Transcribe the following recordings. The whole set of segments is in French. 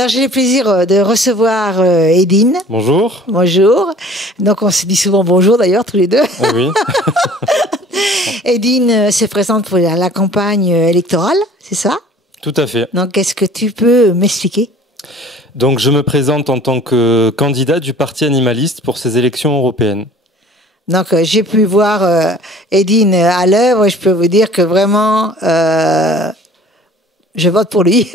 Alors j'ai le plaisir de recevoir Edine. Bonjour. Bonjour. Donc on se dit souvent bonjour d'ailleurs tous les deux. Ah oui. Edine se présente pour la campagne électorale, c'est ça? Tout à fait. Donc est-ce que tu peux m'expliquer? Donc je me présente en tant que candidat du Parti animaliste pour ces élections européennes. Donc j'ai pu voir Edine à l'œuvre et je peux vous dire que vraiment je vote pour lui.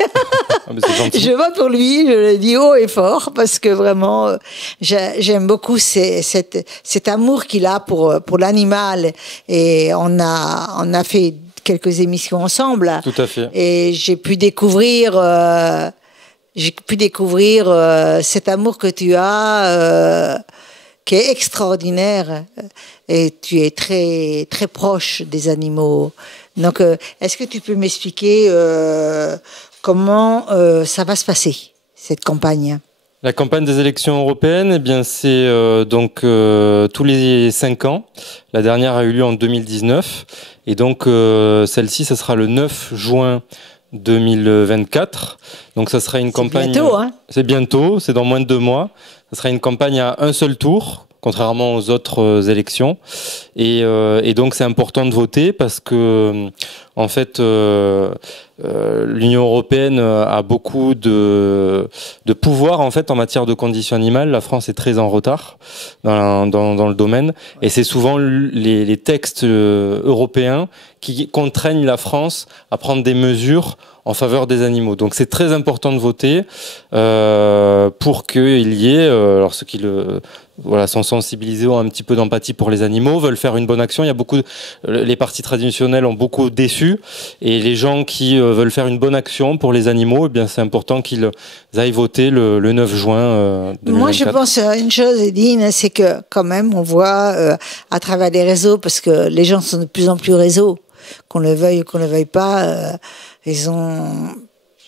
Ah, mais c'est gentil. Je vote pour lui, je le dis haut et fort, parce que vraiment, j'aime beaucoup cet amour qu'il a pour l'animal. Et on a fait quelques émissions ensemble. Tout à fait. Et j'ai pu découvrir cet amour que tu as, qui est extraordinaire. Et tu es très, très proche des animaux. Donc, est-ce que tu peux m'expliquer comment ça va se passer, cette campagne? La campagne des élections européennes, eh bien, c'est tous les 5 ans. La dernière a eu lieu en 2019. Et donc, celle-ci, ça sera le 9 juin 2024. Donc, ça sera une campagne... C'est bientôt, hein? C'est bientôt, c'est dans moins de 2 mois. Ça sera une campagne à un seul tour, contrairement aux autres élections. Et donc, c'est important de voter parce que, en fait, l'Union européenne a beaucoup de pouvoir en fait en matière de conditions animales. La France est très en retard dans le domaine, et c'est souvent les textes européens qui contraignent la France à prendre des mesures en faveur des animaux. Donc c'est très important de voter pour qu'il y ait, alors ceux qui sont sensibilisés, ont un petit peu d'empathie pour les animaux, veulent faire une bonne action. Il y a les partis traditionnels ont beaucoup déçu, et les gens qui veulent faire une bonne action pour les animaux, eh bien c'est important qu'ils aillent voter le 9 juin 2024. Moi, je pense à une chose, Edine, c'est que quand même, on voit à travers les réseaux, parce que les gens sont de plus en plus réseaux, qu'on le veuille ou qu'on ne le veuille pas, ils ont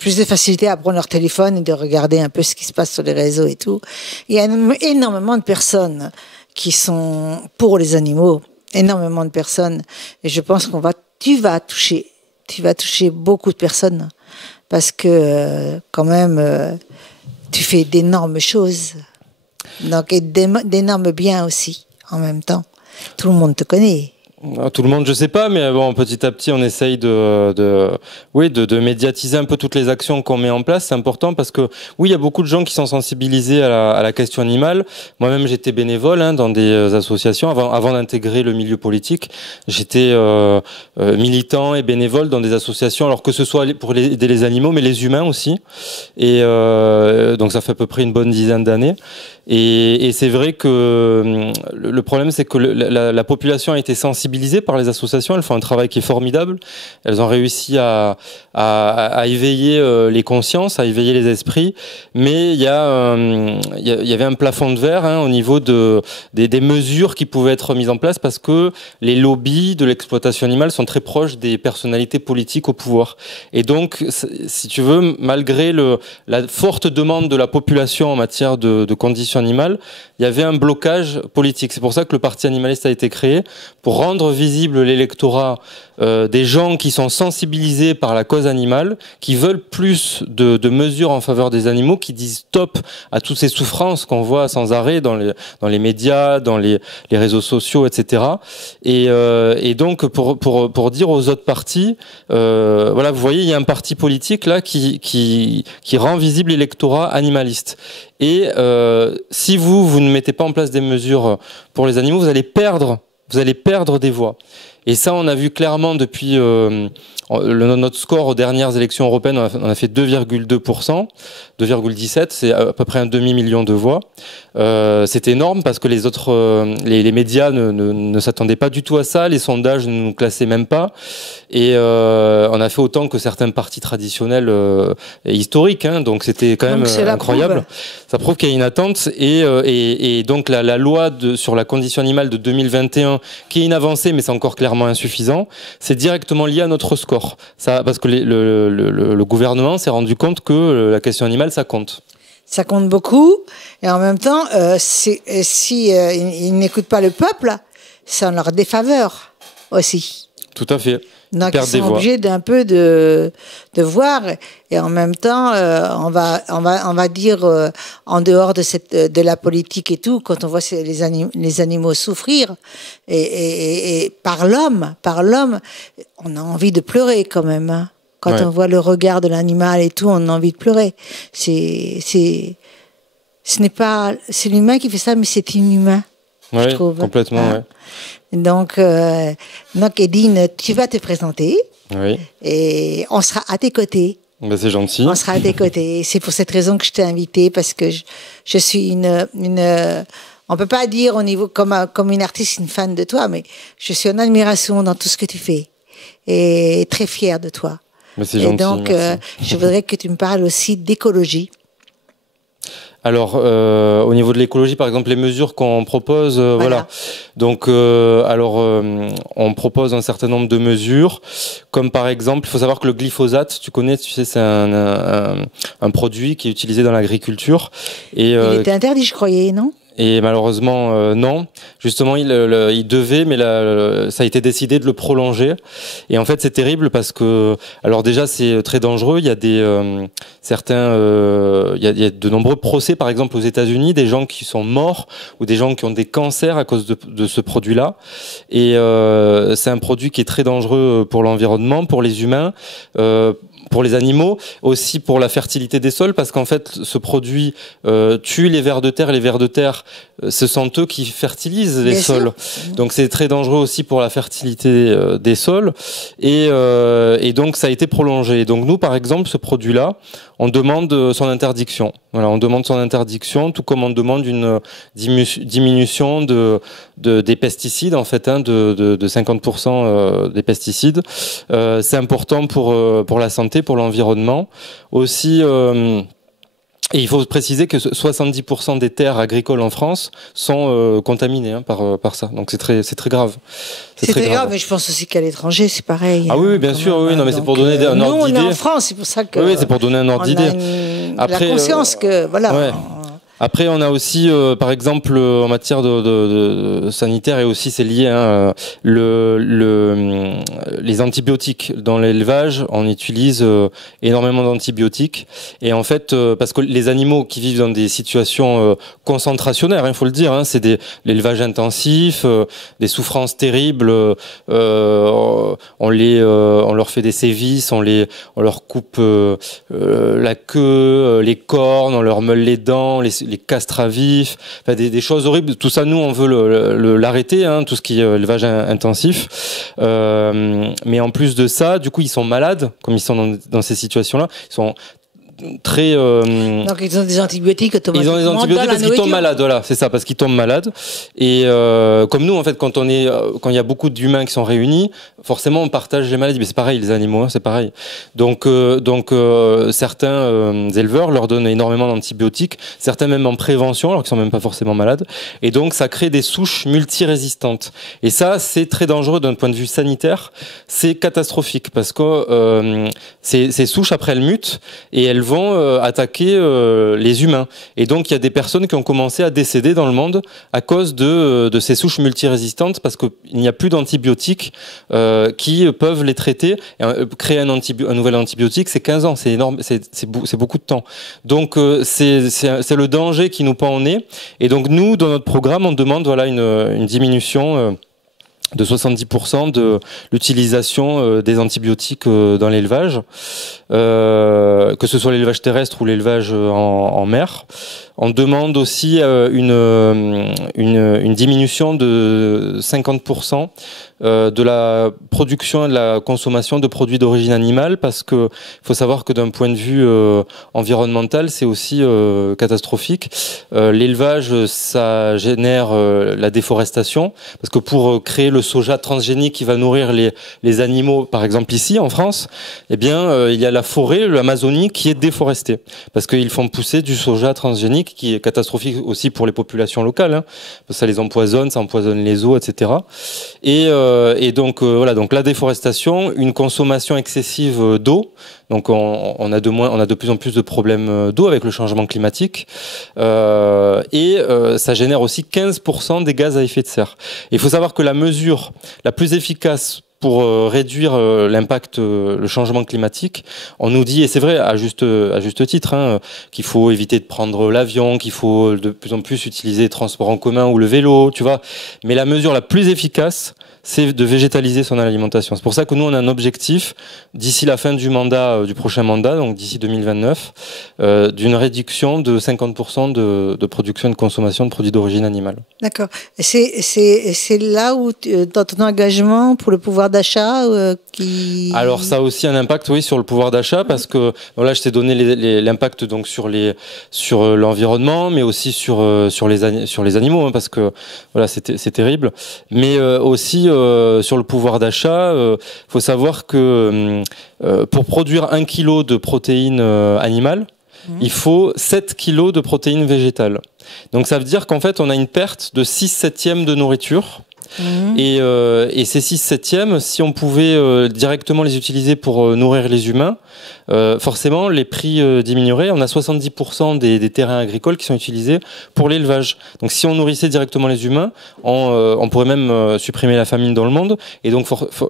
plus de facilité à prendre leur téléphone et de regarder un peu ce qui se passe sur les réseaux et tout. Il y a énormément de personnes qui sont pour les animaux, énormément de personnes. Et je pense tu vas toucher beaucoup de personnes parce que quand même, tu fais d'énormes choses. Donc, et d'énormes biens aussi en même temps. Tout le monde te connaît. Tout le monde, je sais pas, mais bon, petit à petit, on essaye de médiatiser un peu toutes les actions qu'on met en place. C'est important parce que, oui, il y a beaucoup de gens qui sont sensibilisés à la question animale. Moi-même, j'étais bénévole dans des associations avant d'intégrer le milieu politique. J'étais militant et bénévole dans des associations, alors que ce soit pour aider les animaux, mais les humains aussi. Et donc, ça fait à peu près une bonne dizaine d'années. Et c'est vrai que le problème, c'est que la population a été sensibilisée par les associations. Elles font un travail qui est formidable. Elles ont réussi à éveiller les consciences, à éveiller les esprits. Mais il y avait un plafond de verre au niveau des mesures qui pouvaient être mises en place, parce que les lobbies de l'exploitation animale sont très proches des personnalités politiques au pouvoir. Et donc, si tu veux, malgré la forte demande de la population en matière de conditions animales, il y avait un blocage politique. C'est pour ça que le Parti animaliste a été créé, pour rendre visible l'électorat des gens qui sont sensibilisés par la cause animale, qui veulent plus de mesures en faveur des animaux, qui disent stop à toutes ces souffrances qu'on voit sans arrêt dans les médias, dans les réseaux sociaux, etc. Et donc pour dire aux autres partis, voilà, vous voyez, il y a un parti politique là qui rend visible l'électorat animaliste. Et si vous ne mettez pas en place des mesures pour les animaux, vous allez perdre des voix. Et ça, on a vu clairement depuis notre score aux dernières élections européennes, on a fait 2,2%, 2,17%, c'est à peu près un demi-million de voix. C'est énorme parce que les autres, les médias ne s'attendaient pas du tout à ça, les sondages ne nous classaient même pas. Et on a fait autant que certains partis traditionnels historiques, donc c'était quand même incroyable. Ça prouve qu'il y a une attente, et donc la loi sur la condition animale de 2021, qui est une avancée, mais c'est encore clairement insuffisant, c'est directement lié à notre score. Ça, parce que le gouvernement s'est rendu compte que la question animale, ça compte. Ça compte beaucoup, et en même temps, si ils n'écoutent pas le peuple, c'est en leur défaveur aussi. Tout à fait. Donc, perdent ils des sont voix. obligés d'un peu de voir. Et en même temps, on va dire, en dehors de la politique et tout, quand on voit les animaux souffrir, et par l'homme, on a envie de pleurer quand même. Hein. Quand Ouais. on voit le regard de l'animal et tout, on a envie de pleurer. Ce n'est pas, c'est l'humain qui fait ça, mais c'est inhumain, je Oui, trouve. complètement, Hein. Donc, Edine, tu vas te présenter oui. et on sera à tes côtés. Ben, c'est gentil. On sera à tes côtés. C'est pour cette raison que je t'ai invité, parce que je suis on peut pas dire au niveau comme une artiste, une fan de toi, mais je suis en admiration dans tout ce que tu fais et très fière de toi. Ben, c'est Et gentil. donc, Merci. je voudrais que tu me parles aussi d'écologie. Alors, au niveau de l'écologie, par exemple, les mesures qu'on propose, voilà. Donc, on propose un certain nombre de mesures, comme par exemple, il faut savoir que le glyphosate, tu connais, tu sais, c'est un produit qui est utilisé dans l'agriculture. Et, Il était interdit, je croyais, non ? Et malheureusement, non. Justement, il devait, mais ça a été décidé de le prolonger. Et en fait, c'est terrible parce que, alors déjà, c'est très dangereux. Il y a il y a de nombreux procès, par exemple, aux États-Unis, des gens qui sont morts ou des gens qui ont des cancers à cause de ce produit-là. Et c'est un produit qui est très dangereux pour l'environnement, pour les humains. Pour les animaux, aussi pour la fertilité des sols, parce qu'en fait, ce produit tue les vers de terre. Les vers de terre, ce sont eux qui fertilisent les sols. Donc c'est très dangereux aussi pour la fertilité des sols. Et donc ça a été prolongé. Donc nous, par exemple, ce produit-là, on demande son interdiction. Voilà, on demande son interdiction, tout comme on demande une diminution des pesticides, en fait, hein, de 50% des pesticides. C'est important pour la santé, pour l'environnement. Aussi, et il faut préciser que 70% des terres agricoles en France sont contaminées par ça. Donc c'est très grave. C'est très grave, mais je pense aussi qu'à l'étranger, c'est pareil. Ah oui, bien sûr, oui. Non, mais c'est pour donner un ordre d'idée. Nous, on est en France, c'est pour ça que. Oui, c'est pour donner un ordre d'idée. Après, la conscience que, voilà. Ouais. Après, on a aussi, par exemple, en matière de sanitaire, et aussi c'est lié, hein, les antibiotiques. Dans l'élevage, on utilise énormément d'antibiotiques. Et en fait, parce que les animaux qui vivent dans des situations concentrationnaires, il faut le dire, hein, c'est l'élevage intensif, des souffrances terribles. On leur fait des sévices, on leur coupe la queue, les cornes, on leur meule les dents, les castres à vif, enfin des choses horribles. Tout ça, nous, on veut l'arrêter, hein, tout ce qui est élevage intensif. Mais en plus de ça, du coup, ils sont malades, comme ils sont dans ces situations-là. Ils sont très. Donc ils ont des antibiotiques automatiquement. Ils ont des antibiotiques parce qu'ils tombent malades, voilà, c'est ça, parce qu'ils tombent malades. Et comme nous, en fait, quand il y a beaucoup d'humains qui sont réunis, forcément, on partage les maladies. Mais c'est pareil, les animaux, hein, c'est pareil. Donc certains éleveurs leur donnent énormément d'antibiotiques, certains même en prévention, alors qu'ils sont même pas forcément malades. Et donc, ça crée des souches multirésistantes. Et ça, c'est très dangereux d'un point de vue sanitaire. C'est catastrophique parce que ces souches, après, elles mutent et elles vont attaquer les humains. Et donc, il y a des personnes qui ont commencé à décéder dans le monde à cause de ces souches multirésistantes parce qu'il n'y a plus d'antibiotiques qui peuvent les traiter. Et, créer un nouvel antibiotique, c'est 15 ans, c'est énorme, c'est beaucoup de temps. Donc, c'est le danger qui nous pend au nez. Et donc, nous, dans notre programme, on demande voilà, une diminution de 70% de l'utilisation des antibiotiques dans l'élevage, que ce soit l'élevage terrestre ou l'élevage en mer. On demande aussi une diminution de 50% de la production et de la consommation de produits d'origine animale, parce que faut savoir que d'un point de vue environnemental, c'est aussi catastrophique. L'élevage, ça génère la déforestation, parce que pour créer le soja transgénique qui va nourrir les animaux, par exemple ici en France, eh bien il y a la forêt, l'Amazonie, qui est déforestée, parce qu'ils font pousser du soja transgénique qui est catastrophique aussi pour les populations locales, hein, parce que ça les empoisonne, ça empoisonne les eaux, etc. Et donc voilà, donc la déforestation, une consommation excessive d'eau. Donc on a de plus en plus de problèmes d'eau avec le changement climatique, et ça génère aussi 15% des gaz à effet de serre. Il faut savoir que la mesure la plus efficace pour réduire l'impact, le changement climatique, on nous dit, et c'est vrai à juste titre, hein, qu'il faut éviter de prendre l'avion, qu'il faut de plus en plus utiliser les transports en commun ou le vélo, tu vois. Mais la mesure la plus efficace, c'est de végétaliser son alimentation. C'est pour ça que nous, on a un objectif, d'ici la fin du mandat, du prochain mandat, donc d'ici 2029, d'une réduction de 50% de production et de consommation de produits d'origine animale. D'accord. C'est là où, dans ton engagement pour le pouvoir d'achat, qui... Alors, ça a aussi un impact, oui, sur le pouvoir d'achat, parce que bon, là, je t'ai donné l'impact donc sur l'environnement, mais aussi sur les animaux, hein, parce que voilà, c'est terrible. Mais aussi sur le pouvoir d'achat, faut savoir que pour produire 1 kilo de protéines animales, il faut 7 kilos de protéines végétales. Donc ça veut dire qu'en fait, on a une perte de 6/7 de nourriture. Et ces 6/7, si on pouvait directement les utiliser pour nourrir les humains, forcément les prix diminueraient. On a 70% des terrains agricoles qui sont utilisés pour l'élevage. Donc si on nourrissait directement les humains, on pourrait même supprimer la famine dans le monde et donc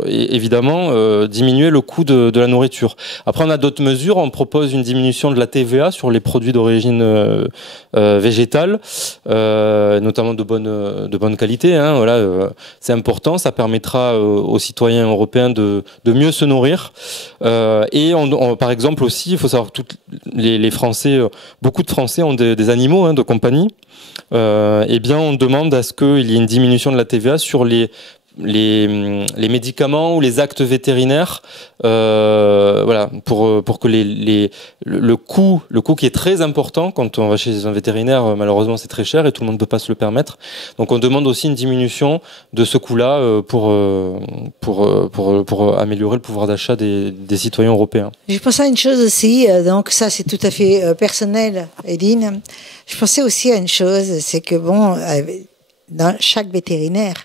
évidemment diminuer le coût de la nourriture. Après, on a d'autres mesures. On propose une diminution de la TVA sur les produits d'origine végétale, notamment de bonne qualité, hein, voilà. C'est important, ça permettra aux citoyens européens de mieux se nourrir. Et par exemple aussi, il faut savoir que les Français, beaucoup de Français ont des animaux, hein, de compagnie. Eh bien, on demande à ce qu'il y ait une diminution de la TVA sur les médicaments ou les actes vétérinaires, voilà, pour que le coût qui est très important quand on va chez un vétérinaire, malheureusement c'est très cher et tout le monde ne peut pas se le permettre. Donc on demande aussi une diminution de ce coût-là pour améliorer le pouvoir d'achat des citoyens européens. Je pensais à une chose aussi, donc ça c'est tout à fait personnel, Edine. Je pensais aussi à une chose, c'est que bon, dans chaque vétérinaire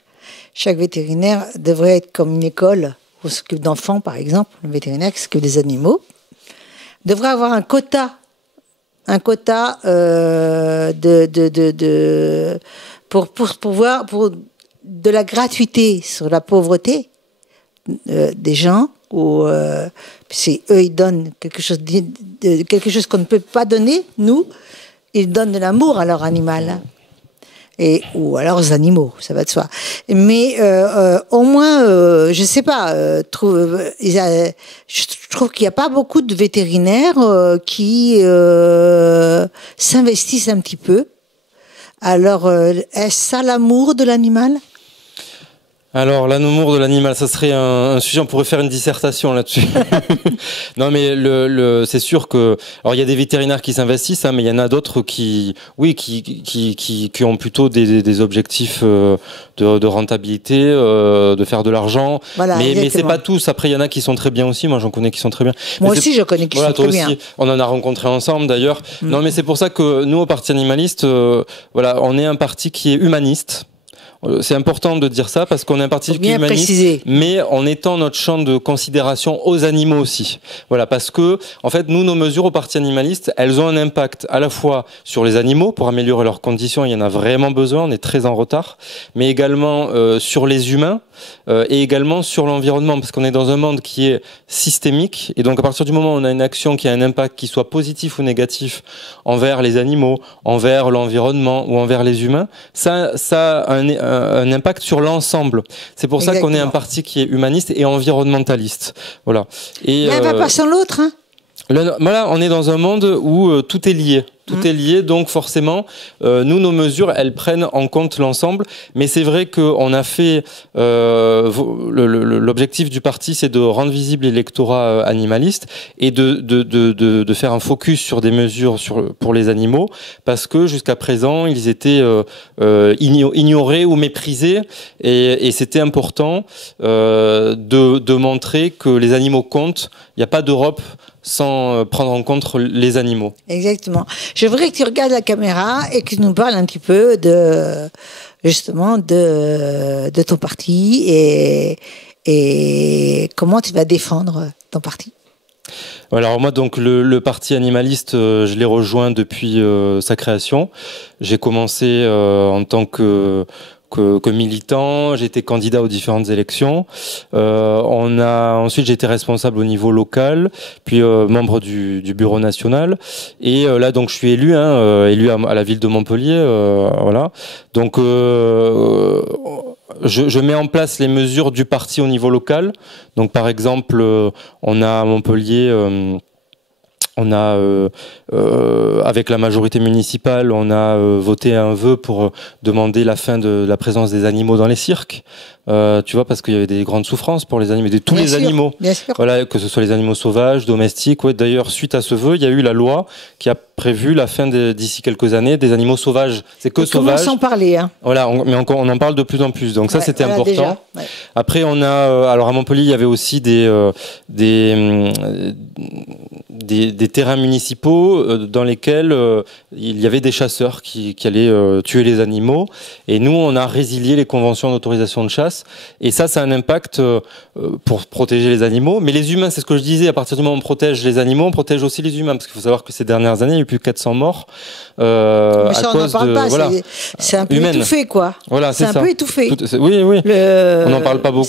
devrait être comme une école où s'occupe d'enfants, par exemple, le vétérinaire qui s'occupe des animaux, devrait avoir un quota pour de la gratuité sur la pauvreté des gens, où c'est eux ils donnent quelque chose qu'on ne peut pas donner, nous, ils donnent de l'amour à leur animal. Ou alors aux animaux, ça va de soi. Mais au moins, je sais pas, je trouve qu'il n'y a pas beaucoup de vétérinaires qui s'investissent un petit peu. Alors, est-ce ça l'amour de l'animal ? Alors, l'amour de l'animal, ça serait un sujet, on pourrait faire une dissertation là-dessus. Non, mais c'est sûr que, alors il y a des vétérinaires qui s'investissent, hein, mais il y en a d'autres qui ont plutôt des objectifs de rentabilité, de faire de l'argent. Voilà, mais c'est pas tous. Après, il y en a qui sont très bien aussi. Moi, j'en connais qui sont très bien. Moi aussi, je connais qui sont très bien. On en a rencontré ensemble, d'ailleurs. Non, mais c'est pour ça que nous, au Parti animaliste, voilà, on est un parti qui est humaniste. C'est important de dire ça parce qu'on est un parti qui est humaniste, mais en étant notre champ de considération aux animaux aussi. Voilà, parce que en fait, nous, nos mesures au Parti animaliste, elles ont un impact à la fois sur les animaux pour améliorer leurs conditions. Il y en a vraiment besoin, on est très en retard, mais également sur les humains et également sur l'environnement, parce qu'on est dans un monde qui est systémique et donc à partir du moment où on a une action qui a un impact qui soit positif ou négatif envers les animaux, envers l'environnement ou envers les humains, ça a un impact sur l'ensemble. C'est pour ça qu'on est un parti qui est humaniste et environnementaliste. Voilà. Et l'un va pas sans l'autre, hein. Voilà, on est dans un monde où tout est lié. Tout est lié, donc forcément, nous, nos mesures, elles prennent en compte l'ensemble. Mais c'est vrai qu'on a fait... l'objectif du parti, c'est de rendre visible l'électorat animaliste et de faire un focus sur des mesures pour les animaux, parce que jusqu'à présent, ils étaient ignorés ou méprisés. Et c'était important de montrer que les animaux comptent. Il n'y a pas d'Europe sans prendre en compte les animaux. Exactement. Je voudrais que tu regardes la caméra et que tu nous parles un petit peu justement de ton parti et comment tu vas défendre ton parti. Alors moi, donc le parti animaliste, je l'ai rejoint depuis sa création. J'ai commencé en tant que que militant. J'ai été candidat aux différentes élections. Ensuite j'ai été responsable au niveau local, puis membre du bureau national. Et là donc je suis élu, élu à la ville de Montpellier. Voilà. Donc je mets en place les mesures du parti au niveau local. Donc par exemple, on a à Montpellier, avec la majorité municipale, on a voté un vœu pour demander la fin de la présence des animaux dans les cirques. Tu vois, parce qu'il y avait des grandes souffrances pour les animaux, tous les animaux. Bien sûr. Voilà, que ce soit les animaux sauvages, domestiques. Ouais, d'ailleurs, suite à ce vœu, il y a eu la loi qui a prévu la fin d'ici quelques années des animaux sauvages. C'est que sauvage. On commence à en parler. Hein. Voilà, mais on en parle de plus en plus. Donc ça, c'était important. Déjà, ouais. Après, on a, alors à Montpellier, il y avait aussi des terrains municipaux dans lesquels il y avait des chasseurs qui allaient tuer les animaux. Et nous, on a résilié les conventions d'autorisation de chasse. Et ça a un impact pour protéger les animaux. Mais les humains, c'est ce que je disais, à partir du moment où on protège les animaux, on protège aussi les humains. Parce qu'il faut savoir que ces dernières années, il y a eu plus de 400 morts mais ça, à cause on n'en parle pas. Voilà, c'est un peu humaine. Étouffé, quoi. Voilà, c'est un ça. peu étouffé. Oui. On n'en parle pas beaucoup,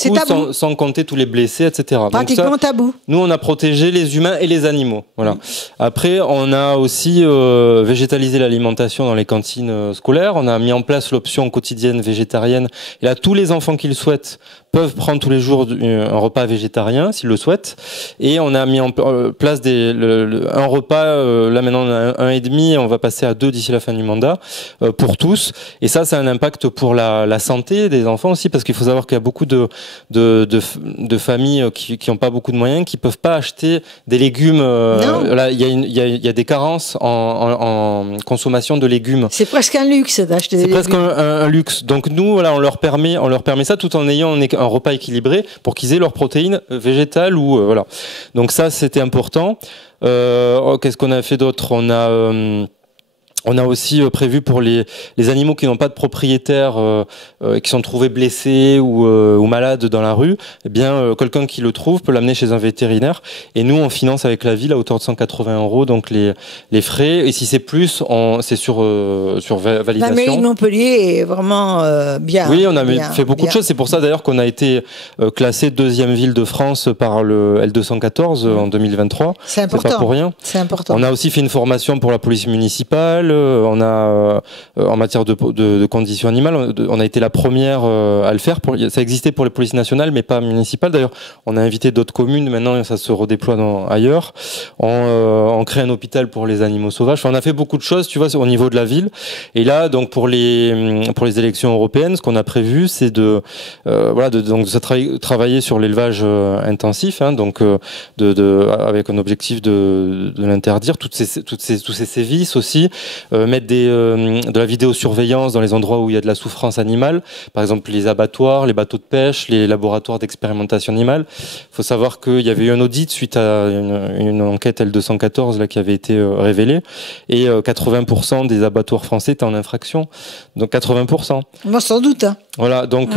sans compter tous les blessés, etc. Pratiquement donc ça, tabou. Nous, on a protégé les humains et les animaux. Voilà. Après, on a aussi végétalisé l'alimentation dans les cantines scolaires. On a mis en place l'option quotidienne végétarienne. Et là, tous les enfants qui le souhaitent peuvent prendre tous les jours un repas végétarien, s'ils le souhaitent. Et on a mis en place un repas, là maintenant on a un et demi, et on va passer à 2 d'ici la fin du mandat, pour tous. Et ça a un impact pour la santé des enfants aussi, parce qu'il faut savoir qu'il y a beaucoup de familles qui n'ont pas beaucoup de moyens, qui peuvent pas acheter des légumes. Là, il y a des carences en consommation de légumes. C'est presque un luxe d'acheter des légumes. C'est presque un luxe. Donc nous, voilà, on leur permet ça tout en ayant un repas équilibré pour qu'ils aient leurs protéines végétales ou voilà. Donc ça, c'était important. Qu'est-ce qu'on a fait d'autre ? On a aussi prévu pour les animaux qui n'ont pas de propriétaire, qui sont trouvés blessés ou malades dans la rue, eh bien quelqu'un qui le trouve peut l'amener chez un vétérinaire. Et nous, on finance avec la ville à hauteur de 180 €, donc les frais. Et si c'est plus, c'est sur validation. La mairie de Montpellier est vraiment bien. Oui, on a fait beaucoup de choses. C'est pour ça d'ailleurs qu'on a été classé 2e ville de France par le L214 en 2023. C'est important. C'est pas pour rien. C'est important. On a aussi fait une formation pour la police municipale. On a en matière de conditions animales, on a été la première à le faire. Ça existait pour les polices nationales, mais pas municipales. D'ailleurs, on a invité d'autres communes. Maintenant, ça se redéploie ailleurs. On crée un hôpital pour les animaux sauvages. Enfin, on a fait beaucoup de choses, tu vois, au niveau de la ville. Et là, donc pour les élections européennes, ce qu'on a prévu, c'est de travailler sur l'élevage intensif, hein, donc avec un objectif de l'interdire, tous ces sévices aussi. Mettre de la vidéosurveillance dans les endroits où il y a de la souffrance animale, par exemple les abattoirs, les bateaux de pêche, les laboratoires d'expérimentation animale. Il faut savoir qu'il y avait eu un audit suite à une enquête L214 là, qui avait été révélée, et 80% des abattoirs français étaient en infraction. Donc 80%. Moi, sans doute. Hein. Voilà, donc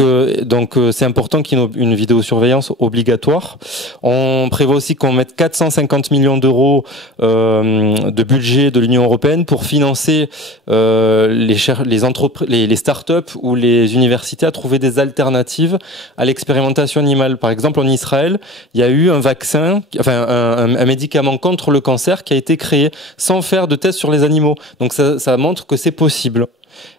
c'est important qu'il y ait une vidéosurveillance obligatoire. On prévoit aussi qu'on mette 450 millions d'euros de budget de l'Union européenne pour financer les start-up ou les universités à trouver des alternatives à l'expérimentation animale. Par exemple, en Israël, il y a eu un vaccin, un médicament contre le cancer qui a été créé sans faire de tests sur les animaux. Donc ça montre que c'est possible.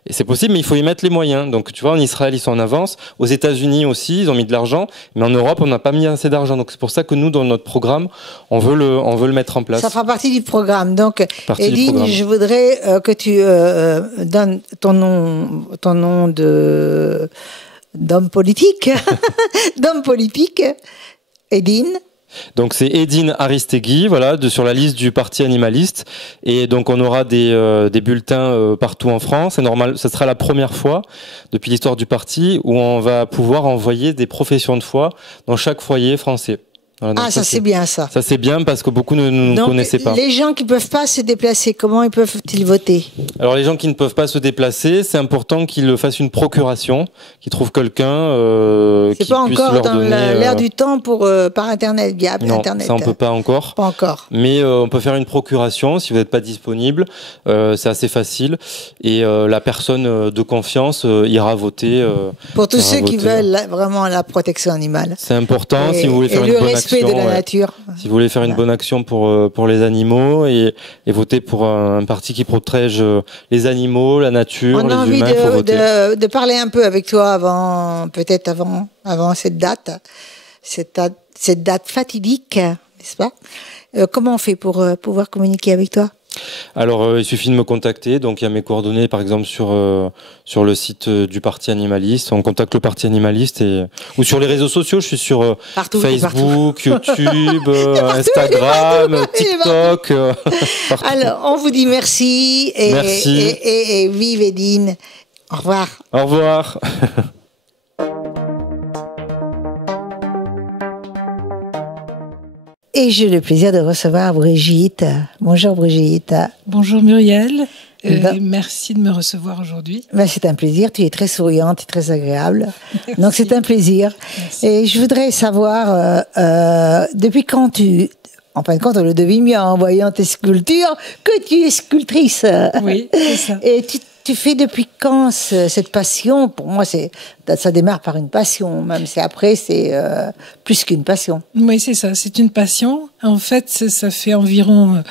Et c'est possible, mais il faut y mettre les moyens. Donc, tu vois, en Israël, ils sont en avance. Aux États-Unis aussi, ils ont mis de l'argent. Mais en Europe, on n'a pas mis assez d'argent. Donc, c'est pour ça que nous, dans notre programme, on veut le mettre en place. Ça fera partie du programme. Donc, Edine, je voudrais que tu donnes ton nom d'homme politique. D'homme politique. Edine. Donc c'est Edine Aristegui, voilà, sur la liste du parti animaliste, et donc on aura des bulletins partout en France. C'est normal, ça sera la première fois depuis l'histoire du parti où on va pouvoir envoyer des professions de foi dans chaque foyer français. Voilà, donc Ah, ça c'est bien ça. Ça c'est bien parce que beaucoup ne nous Donc, connaissaient pas. les gens qui peuvent pas se déplacer, comment ils peuvent-ils voter? Alors les gens qui ne peuvent pas se déplacer, c'est important qu'ils fassent une procuration, qu'ils trouvent quelqu'un C'est qui pas puisse encore leur dans donner. l'air du temps pour par internet, via Non, internet. ça on peut pas encore. Pas encore. Mais on peut faire une procuration si vous n'êtes pas disponible. C'est assez facile et la personne de confiance ira voter. Pour tous ira ceux qui voter. veulent vraiment la protection animale. C'est important Et, si vous voulez faire et une le bonne respect action. de la Ouais. nature. Si vous voulez faire une bonne action pour les animaux et voter pour un parti qui protège les animaux, la nature, On a les envie humains, il faut voter. de parler un peu avec toi peut-être avant cette date fatidique, n'est-ce pas? Comment on fait pour pouvoir communiquer avec toi? Alors, il suffit de me contacter. Donc, il y a mes coordonnées, par exemple, sur le site du Parti Animaliste. On contacte le Parti Animaliste ou sur les réseaux sociaux. Je suis sur Partout, Facebook, YouTube, partout, Instagram, il est partout. TikTok. Partout. Alors, on vous dit merci Merci. et vive Edine. Au revoir. Au revoir. Et j'ai le plaisir de recevoir Brigitte. Bonjour Brigitte. Bonjour Muriel, Ben- merci de me recevoir aujourd'hui. Ben, c'est un plaisir, tu es très souriante et très agréable. Merci. Donc c'est un plaisir. Merci. Et je voudrais savoir, depuis quand en fin de compte, on le devine mieux en voyant tes sculptures, que tu es sculptrice. Oui, c'est ça. Et tu fais depuis quand cette passion? Pour moi, ça démarre par une passion, même si après, c'est plus qu'une passion. Oui, c'est ça, c'est une passion. En fait, ça fait environ...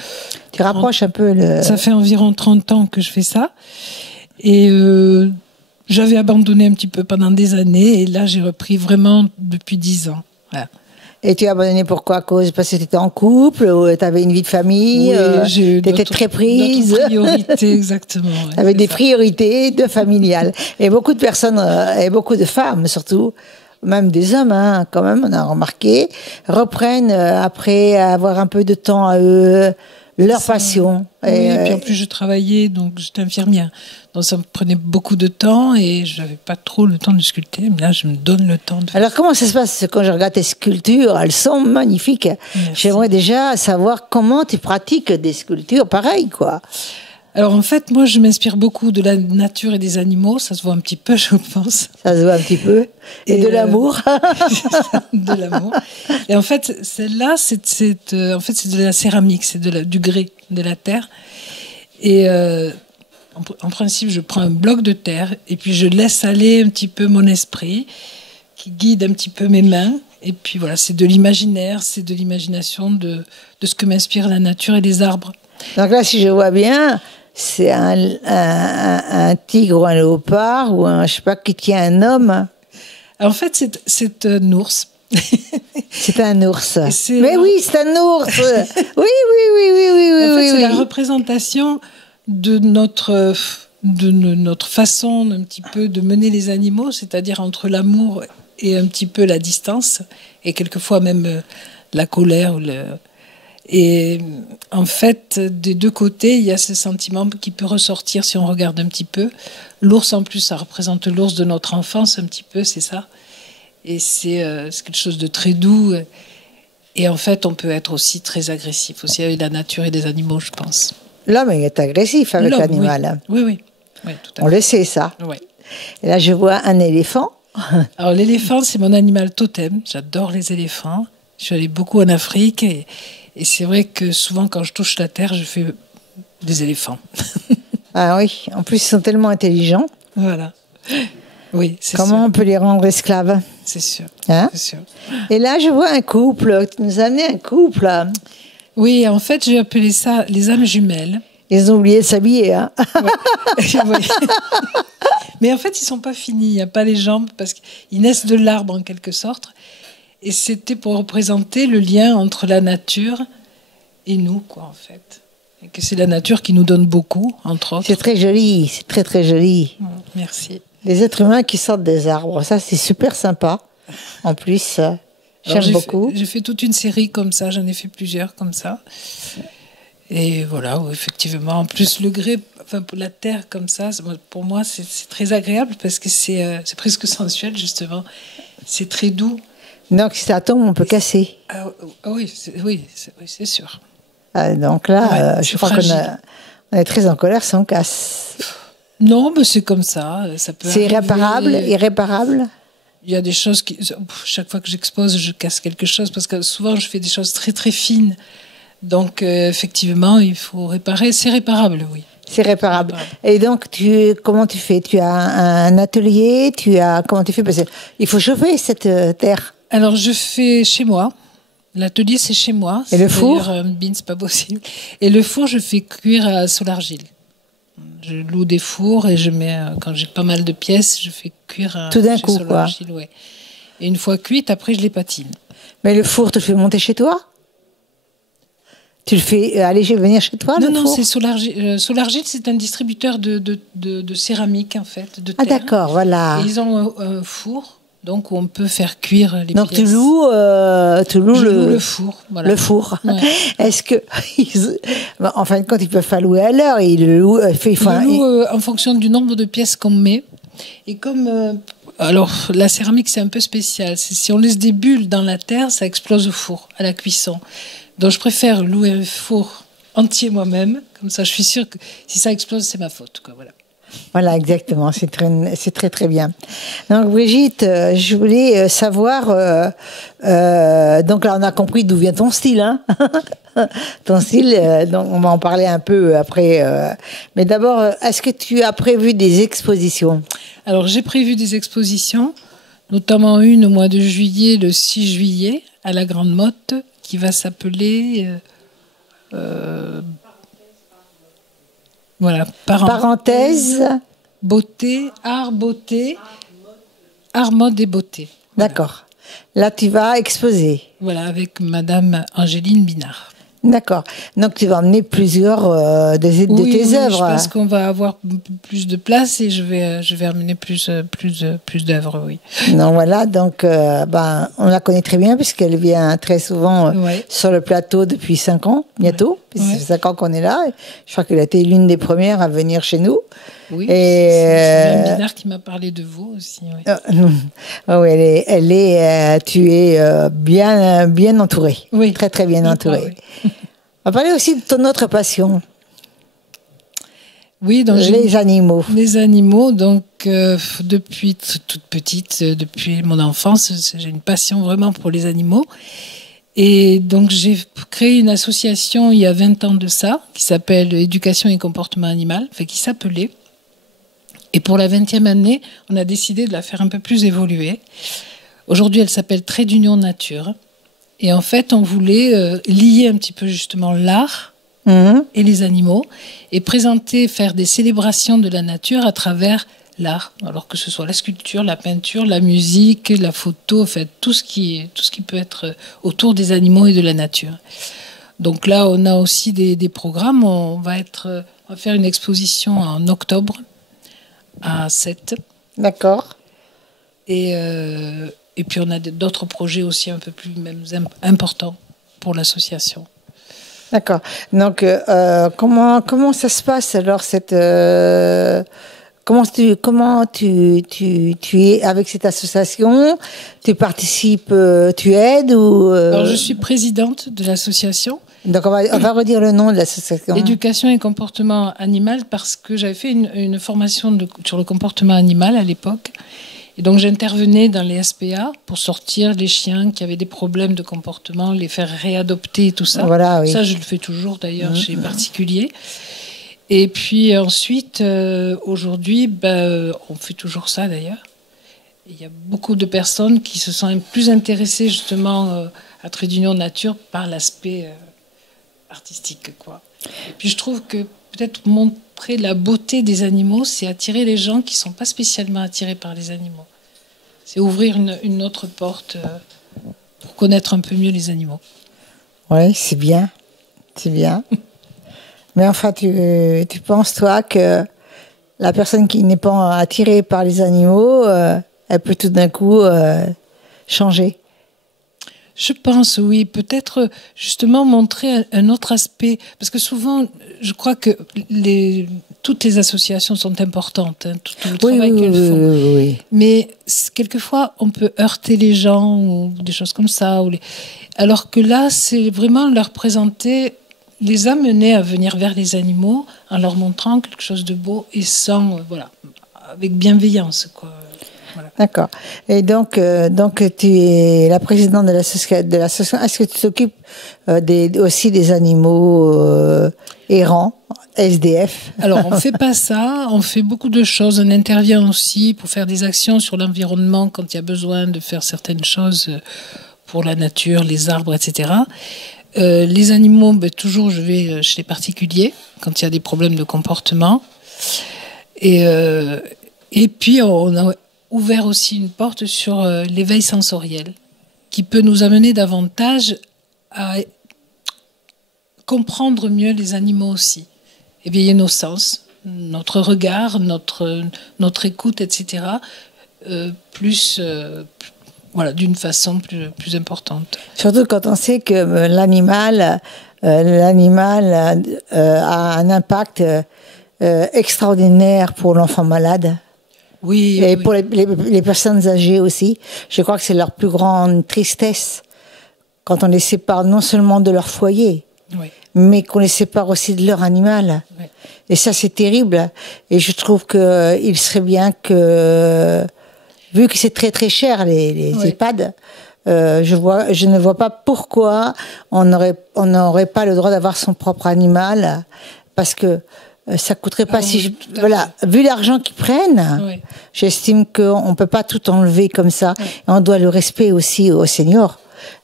Tu rapproches un peu le... Ça fait environ 30 ans que je fais ça. Et j'avais abandonné un petit peu pendant des années. Et là, j'ai repris vraiment depuis 10 ans. Voilà. Et tu as abandonné pourquoi? À cause parce que tu étais en couple ou tu avais une vie de famille, j'ai eu tu étais d'autres- très prise, d'autres priorités, exactement. ouais, tu avais c'est des ça. priorités de familiales. Et beaucoup de personnes, et beaucoup de femmes surtout, même des hommes, hein, quand même, on a remarqué, reprennent après avoir un peu de temps à eux, leur Ça, passion. Oui, Et, puis en plus je travaillais, donc j'étais infirmière. Donc ça me prenait beaucoup de temps et je n'avais pas trop le temps de sculpter. Mais là, je me donne le temps de faire. alors, comment ça se passe quand je regarde tes sculptures? Elles sont magnifiques. Merci. J'aimerais déjà savoir comment tu pratiques des sculptures pareilles, quoi. Alors en fait, moi, je m'inspire beaucoup de la nature et des animaux. Ça se voit un petit peu, je pense. Ça se voit un petit peu. Et Et, de l'amour. De l'amour. Et en fait, celle-là, c'est de la céramique, c'est du grès, de la terre. Et en principe, je prends un bloc de terre et puis je laisse aller un petit peu mon esprit qui guide un petit peu mes mains. Et puis voilà, c'est de l'imaginaire, c'est de l'imagination de ce que m'inspire la nature et les arbres. Donc là, si je vois bien, c'est un tigre ou un léopard ou je sais pas, qui tient un homme. Alors, en fait, c'est un ours. C'est un ours. Et c'est- Mais oui, c'est un ours. Oui, oui, oui, oui, oui, oui. En fait, oui, c'est la oui. représentation de notre façon un petit peu de mener les animaux, c'est-à-dire entre l'amour et un petit peu la distance, et quelquefois même la colère. Et en fait, des deux côtés, il y a ce sentiment qui peut ressortir si on regarde un petit peu. L'ours, en plus, ça représente l'ours de notre enfance, un petit peu, c'est ça. Et c'est quelque chose de très doux. Et en fait, on peut être aussi très agressif, aussi avec la nature et les animaux, je pense. L'homme est agressif avec L'homme, l'animal. Oui, oui. Oui, tout à On le sait, ça. fait. Ouais. Et là, je vois un éléphant. Alors, l'éléphant, c'est mon animal totem. J'adore les éléphants. Je suis allée beaucoup en Afrique et c'est vrai que souvent, quand je touche la terre, je fais des éléphants. Ah oui, en plus, ils sont tellement intelligents. Voilà. Oui, c'est Comment sûr. on peut les rendre esclaves? C'est sûr. Hein? C'est sûr. Et là, je vois un couple. Tu nous as amené un couple. Oui, en fait, j'ai appelé ça les âmes jumelles. Ils ont oublié de s'habiller. Hein? Oui. Mais en fait, ils sont pas finis. Il n'y a pas les jambes parce qu'ils naissent de l'arbre en quelque sorte. Et c'était pour représenter le lien entre la nature et nous, quoi, en fait. Et que c'est la nature qui nous donne beaucoup, entre autres. C'est très joli. C'est très, très joli. Merci. Les êtres humains qui sortent des arbres. Ça, c'est super sympa. En plus, Alors, j'aime beaucoup. J'ai fait toute une série comme ça. J'en ai fait plusieurs comme ça. Et voilà, oui, effectivement. En plus, le grès, enfin, pour la terre comme ça, pour moi, c'est très agréable parce que c'est presque sensuel, justement. C'est très doux. Donc si ça tombe, on peut casser. Oui, c'est sûr. Donc là, Ouais, je crois qu'on est très en colère si on casse. Non, mais c'est comme ça. C'est irréparable, irréparable. Il y a des choses qui... Chaque fois que j'expose, je casse quelque chose parce que souvent, je fais des choses très, très fines. Donc, effectivement, il faut réparer. C'est réparable, oui. C'est réparable. Et donc, comment tu fais? Tu as un atelier? Comment tu fais? Parce qu'il faut chauffer cette terre. Alors, je fais chez moi. L'atelier, c'est chez moi. Et le four? Bin, c'est pas possible. Et le four, je fais cuire à Solargile. Je loue des fours et je mets, quand j'ai pas mal de pièces, je fais cuire tout d'un coup, quoi. Ouais. Et une fois cuite, après, je les patine. Mais le four, tu le fais monter chez toi? Tu le fais venir chez toi? Non, c'est Solargile. Solargile, c'est un distributeur de céramique, en fait, de terre. Ah, d'accord, voilà. Et ils ont un four, donc où on peut faire cuire les pièces. Donc tu loues le four. Voilà. Le four. Ouais. Est-ce que, en fin de compte, ils peuvent pas louer à l'heure, ils le louent. En fonction du nombre de pièces qu'on met. Et comme alors la céramique, c'est un peu spécial. Si on laisse des bulles dans la terre, ça explose au four à la cuisson. Donc je préfère louer un four entier moi-même. Comme ça, je suis sûre que si ça explose, c'est ma faute, quoi. Voilà. Voilà, exactement. C'est très, très bien. Donc, Brigitte, je voulais savoir. Donc là, on a compris d'où vient ton style, hein. Ton style. Donc, on va en parler un peu après. Mais d'abord, est-ce que tu as prévu des expositions? Alors, j'ai prévu des expositions, notamment une au mois de juillet, le 6 juillet, à la Grande Motte, qui va s'appeler. Voilà, parenthèse. Beauté, art, mode et beauté. Voilà. D'accord. Là, tu vas exposer. Voilà, avec Madame Angéline Binard. D'accord. Donc, tu vas emmener plusieurs de tes œuvres. Je pense qu'on va avoir plus de place et je vais amener plus d'œuvres, oui. Non, voilà. Donc, on la connaît très bien puisqu'elle vient très souvent sur le plateau depuis 5 ans, bientôt. Ouais. Ça fait 5 ans qu'on est là. Je crois qu'elle a été l'une des premières à venir chez nous. Oui, c'est Mme Binard qui m'a parlé de vous aussi. Oui, tu es bien entourée. Oui. Très, très bien entourée. Oui. On va parler aussi de ton autre passion. Oui, donc les animaux. Les animaux, donc depuis toute petite, depuis mon enfance, j'ai une passion vraiment pour les animaux. Et donc j'ai créé une association il y a 20 ans de ça, qui s'appelle Éducation et comportement animal, qui s'appelait. Et pour la 20e année, on a décidé de la faire un peu plus évoluer. Aujourd'hui, elle s'appelle Trait d'Union Nature. Et en fait, on voulait lier un petit peu justement l'art et les animaux et faire des célébrations de la nature à travers l'art. Alors que ce soit la sculpture, la peinture, la musique, la photo, en fait, tout ce qui peut être autour des animaux et de la nature. Donc là, on a aussi des programmes. On va faire une exposition en octobre à 7. D'accord. Et puis on a d'autres projets aussi un peu plus même importants pour l'association. D'accord. Donc comment ça se passe alors comment tu es avec cette association? Tu participes, tu aides ou Alors je suis présidente de l'association. Donc on va redire le nom de l'association. Éducation et comportement animal, parce que j'avais fait une formation sur le comportement animal à l'époque. Et donc j'intervenais dans les SPA pour sortir les chiens qui avaient des problèmes de comportement, les faire réadopter et tout ça. Voilà, oui. Ça, je le fais toujours d'ailleurs chez les particuliers. Et puis ensuite, aujourd'hui, on fait toujours ça d'ailleurs. Il y a beaucoup de personnes qui se sont plus intéressées justement à Trait d'Union Nature par l'aspect artistique, quoi. Et puis je trouve que peut-être montrer la beauté des animaux, c'est attirer les gens qui ne sont pas spécialement attirés par les animaux. C'est ouvrir une autre porte pour connaître un peu mieux les animaux. Oui, c'est bien. C'est bien. Mais enfin, tu penses, toi, que la personne qui n'est pas attirée par les animaux, elle peut tout d'un coup changer? Je pense, oui. Peut-être justement montrer un autre aspect. Parce que souvent, je crois que toutes les associations sont importantes, hein, tout le Oui, travail oui, qu'elles oui, font. oui, oui. Mais quelquefois, on peut heurter les gens ou des choses comme ça. Alors que là, c'est vraiment leur présenter, les amener à venir vers les animaux en leur montrant quelque chose de beau et sans, voilà, avec bienveillance, quoi. Voilà. D'accord. Et donc tu es la présidente de l'association. Est-ce que tu t'occupes aussi des animaux errants, SDF? Alors, on ne fait pas ça, on fait beaucoup de choses. On intervient aussi pour faire des actions sur l'environnement quand il y a besoin de faire certaines choses pour la nature, les arbres, etc. Les animaux, toujours je vais chez les particuliers quand il y a des problèmes de comportement. Et puis, on a ouvert aussi une porte sur l'éveil sensoriel qui peut nous amener davantage à comprendre mieux les animaux aussi. Éveiller nos sens, notre regard, notre écoute, etc. Voilà, d'une façon plus importante. Surtout quand on sait que l'animal a un impact extraordinaire pour l'enfant malade. Oui. Et oui. pour les personnes âgées aussi. Je crois que c'est leur plus grande tristesse quand on les sépare non seulement de leur foyer, Oui. mais qu'on les sépare aussi de leur animal. Oui. Et ça, c'est terrible. Et je trouve qu'il serait bien que, vu que c'est très très cher les Oui. EHPAD, je ne vois pas pourquoi on n'aurait pas le droit d'avoir son propre animal, parce que ça coûterait pas voilà, vu l'argent qu'ils prennent, Oui. j'estime qu'on peut pas tout enlever comme ça. Oui. Et on doit le respect aussi aux seniors.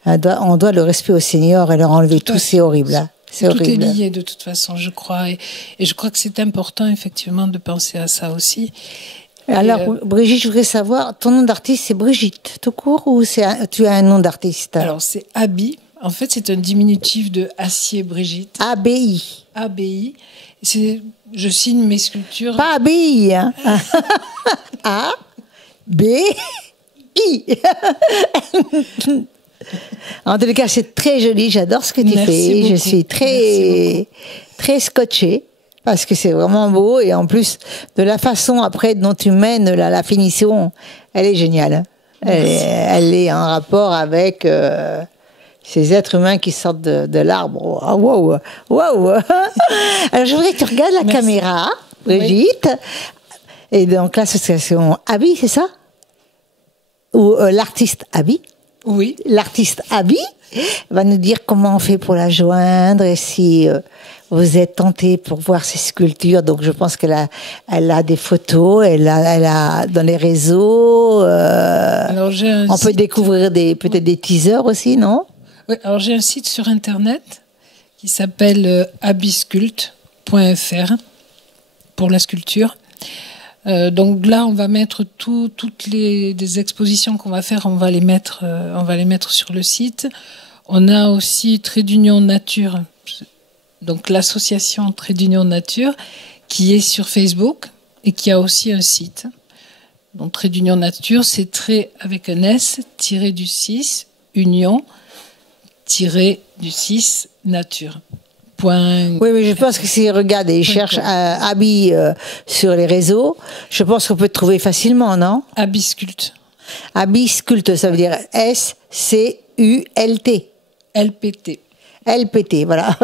On doit le respect aux seniors et leur enlever tout, c'est horrible. C'est horrible. Tout est lié de toute façon, je crois. Et je crois que c'est important, effectivement, de penser à ça aussi. Alors, Brigitte, je voudrais savoir, ton nom d'artiste, c'est Brigitte, tout court, ou tu as un nom d'artiste? Alors, c'est Abi. En fait, c'est un diminutif de Acier Brigitte. ABI. ABI. Je signe mes sculptures. Pas ABI, hein. A-B-I. En tout cas, c'est très joli. J'adore ce que tu Merci fais. beaucoup. Je suis très, très scotchée parce que c'est vraiment beau. Et en plus, de la façon après dont tu mènes la finition, elle est géniale. Elle est en rapport avec ces êtres humains qui sortent de l'arbre. Oh, wow, wow. Alors, je voudrais que tu regardes la caméra, Brigitte. Oui. Et donc, l'association Abi, c'est ça? Ou l'artiste Abi? Oui. L'artiste Abi va nous dire comment on fait pour la joindre et si vous êtes tenté pour voir ses sculptures. Donc, je pense qu'elle a des photos, elle a dans les réseaux. Alors, on peut découvrir peut-être des teasers aussi, non? Oui, alors j'ai un site sur Internet qui s'appelle abisculte.fr pour la sculpture. Donc là, on va mettre toutes des expositions qu'on va faire, on va les mettre sur le site. On a aussi Trait d'Union Nature, donc l'association Trait d'Union Nature, qui est sur Facebook et qui a aussi un site. Donc Trait d'Union Nature, c'est trait avec un S, tiré du 6, union, tiré du 6, nature. Oui, mais je pense que si regarde et cherche Abi sur les réseaux, je pense qu'on peut te trouver facilement, non? Abisculte. Abisculte, ça veut dire S-C-U-L-T. LPT. LPT, voilà.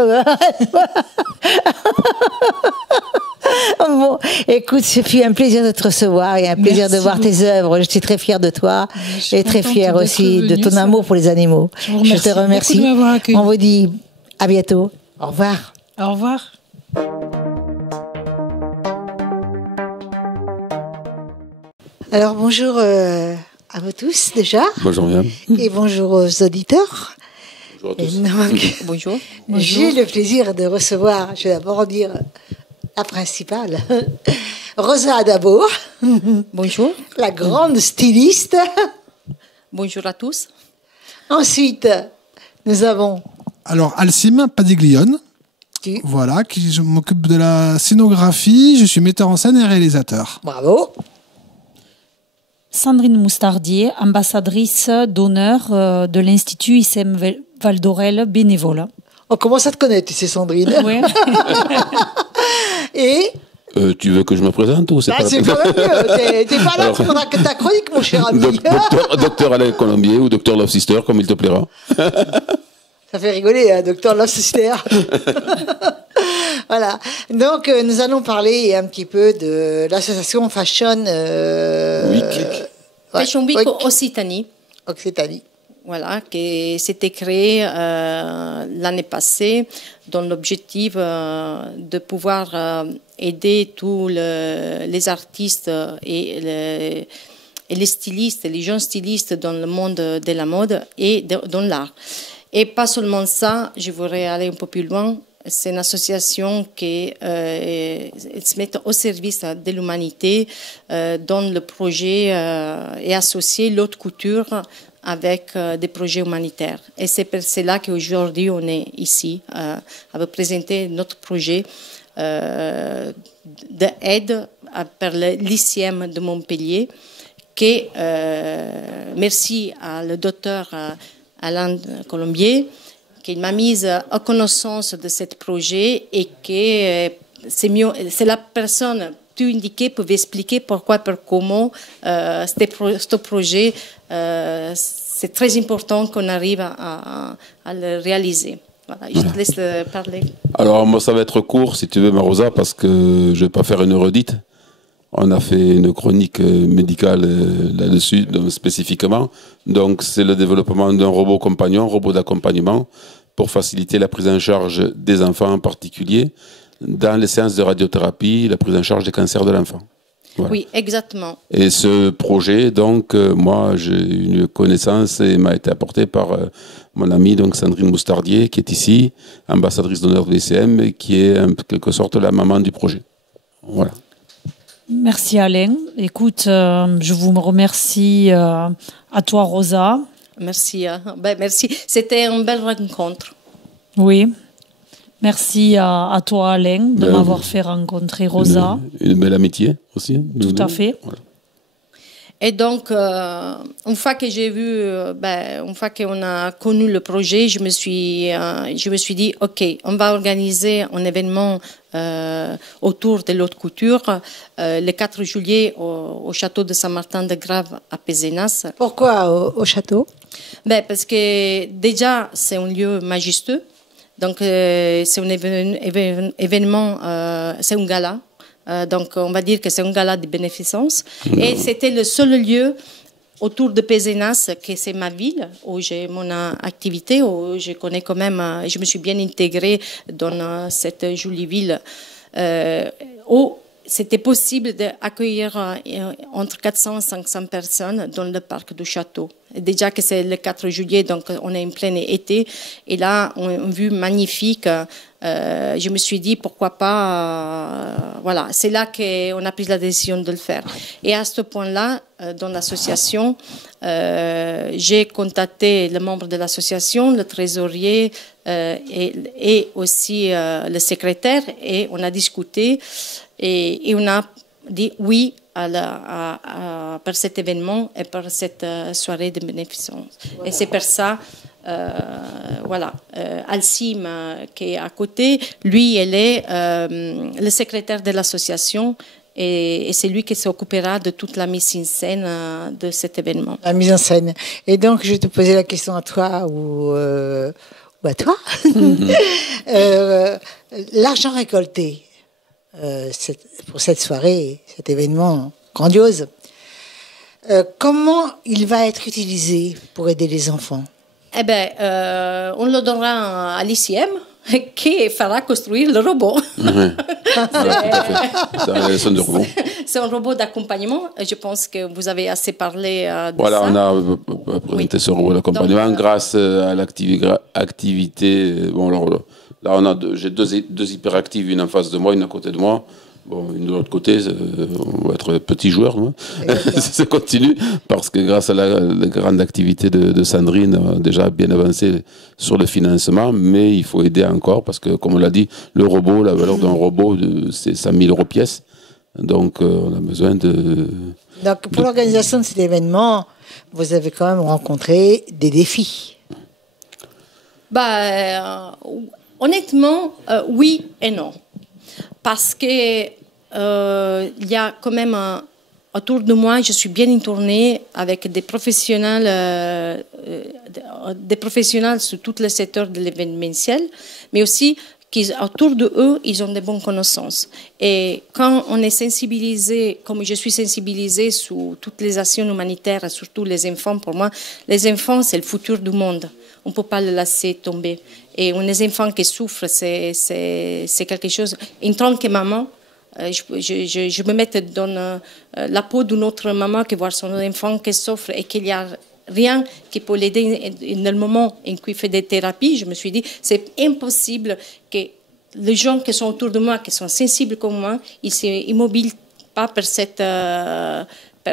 Bon, écoute, ce fut un plaisir de te recevoir et un plaisir de voir tes œuvres. Je suis très fière de toi et très fière aussi de ton amour pour les animaux. Je te remercie. On vous dit à bientôt. Au revoir. Au revoir. Alors bonjour à vous tous déjà. Bonjour Yann. Et bonjour aux auditeurs. Bonjour à tous. Donc, Bonjour. J'ai le plaisir de recevoir, je vais d'abord dire la principale, Rosa Dabour. Bonjour. La grande styliste. Bonjour à tous. Ensuite, nous avons... Alors, Alcime Padiglione, voilà, je m'occupe de la scénographie, je suis metteur en scène et réalisateur. Bravo. Sandrine Moustardier, ambassadrice d'honneur de l'Institut ICM Val d'Orel, bénévole. On commence à te connaître, tu sais, Sandrine. Oui. Et Tu veux que je me présente ou c'est pas C'est quand même mieux. T'es pas là, Alors, tu prendras que ta chronique, mon cher ami. Docteur Alain Colombier ou Docteur Love Sister, comme il te plaira. Ça fait rigoler, hein, Docteur Love Sister. Voilà. Donc, nous allons parler un petit peu de l'association Fashion Week. Fashion Week Occitanie. Occitanie. Voilà, qui s'était créé l'année passée dans l'objectif de pouvoir aider tous les artistes et les stylistes, les jeunes stylistes dans le monde de la mode et dans l'art. Et pas seulement ça, je voudrais aller un peu plus loin. C'est une association qui se met au service de l'humanité dont le projet est associé l'haute couture avec des projets humanitaires. Et c'est pour cela qu'aujourd'hui on est ici à vous présenter notre projet d'aide pour le lycéum de Montpellier qui, merci à le docteur Alain Colombier, qui m'a mise en connaissance de ce projet et que c'est la personne plus indiquée pour vous expliquer pourquoi, comment ce projet, c'est très important qu'on arrive à le réaliser. Voilà, je te laisse parler. Alors moi ça va être court si tu veux Marosa parce que je ne vais pas faire une redite. On a fait une chronique médicale là-dessus spécifiquement. Donc c'est le développement d'un robot compagnon, robot d'accompagnement pour faciliter la prise en charge des enfants en particulier dans les séances de radiothérapie, la prise en charge des cancers de l'enfant. Voilà. Oui, exactement. Et ce projet, donc, moi, j'ai une connaissance et m'a été apporté par mon amie, donc Sandrine Moustardier, qui est ici, ambassadrice d'honneur de l'ICM, et qui est en quelque sorte la maman du projet. Voilà. Merci Alain. Écoute, je vous remercie à toi Rosa. Merci. Merci. C'était une belle rencontre. Oui. Merci à toi Alain de m'avoir fait rencontrer Rosa. Une belle amitié aussi. Tout à fait. Voilà. Et donc, une fois que j'ai vu, une fois qu'on a connu le projet, je me suis dit, OK, on va organiser un événement autour de l'haute couture le 4 juillet au château de Saint-Martin-de-Grave à Pézenas. Pourquoi au château? Parce que déjà, c'est un lieu majestueux. Donc, c'est un événement, c'est un gala. Donc, on va dire que c'est un gala de bénéficence. Et c'était le seul lieu autour de Pézenas, que c'est ma ville, où j'ai mon activité, où je connais quand même, je me suis bien intégrée dans cette jolie ville, où c'était possible d'accueillir entre 400 et 500 personnes dans le parc du château. Déjà que c'est le 4 juillet, donc on est en plein été, et là, on a une vue magnifique. Je me suis dit, pourquoi pas... voilà, c'est là qu'on a pris la décision de le faire. Et à ce point-là, dans l'association, j'ai contacté le membre de l'association, le trésorier et aussi le secrétaire, et on a discuté. Et on a dit oui pour cet événement et pour cette soirée de bénéficence. Voilà. Et c'est pour ça, Alcim, qui est à côté, lui, elle est le secrétaire de l'association et c'est lui qui s'occupera de toute la mise en scène de cet événement. La mise en scène. Et donc, je vais te poser la question à toi ou à toi. L'argent récolté pour cette soirée, cet événement grandiose, comment il va être utilisé pour aider les enfants? On le donnera à l'ICM qui fera construire le robot. Voilà, tout à fait. C'est un robot d'accompagnement. Je pense que vous avez assez parlé de voilà, ça. On a présenté ce robot d'accompagnement grâce à l'activité. Bon, alors, là, j'ai deux hyperactives, une en face de moi, une à côté de moi. Bon, une de l'autre côté, on va être petits joueurs. Ça continue, parce que grâce à la grande activité de Sandrine, on a déjà bien avancé sur le financement, mais il faut aider encore, parce que, comme on l'a dit, le robot, la valeur d'un robot, c'est 100 000 € pièce. Donc, on a besoin de... Donc, pour l'organisation de cet événement, vous avez quand même rencontré des défis. Honnêtement, oui et non. Parce que il y a quand même autour de moi, je suis bien entourée avec des professionnels sur tous les secteurs de l'événementiel, mais aussi autour de eux, ils ont de bonnes connaissances. Et quand on est sensibilisé, comme je suis sensibilisée sur toutes les actions humanitaires, et surtout les enfants, pour moi, les enfants, c'est le futur du monde. On ne peut pas le laisser tomber. Et les enfants qui souffrent, c'est quelque chose. En tant que maman, je me mets dans la peau d'une autre maman qui voit son enfant qui souffre et qu'il y a rien qui peut l'aider dans le moment en qu'il fait des thérapies. Je me suis dit, c'est impossible que les gens qui sont autour de moi, qui sont sensibles comme moi, ils ne s'immobilisent pas par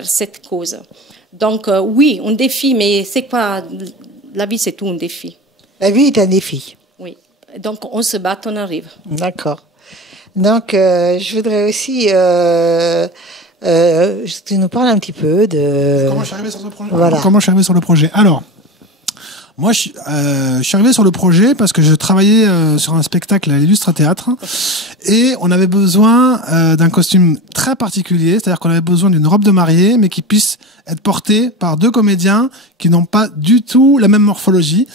cette cause. Donc oui, un défi, mais c'est quoi? La vie, c'est tout un défi. La vie est un défi. Oui. Donc on se bat, on arrive. D'accord. Donc je voudrais aussi... tu nous parles un petit peu de... Comment je suis arrivé sur ce projet? Voilà. Comment je suis arrivé sur le projet? Alors, moi, je suis arrivé sur le projet parce que je travaillais sur un spectacle à l'Illustre Théâtre et on avait besoin d'un costume très particulier, c'est-à-dire qu'on avait besoin d'une robe de mariée, mais qui puisse être portée par deux comédiens qui n'ont pas du tout la même morphologie.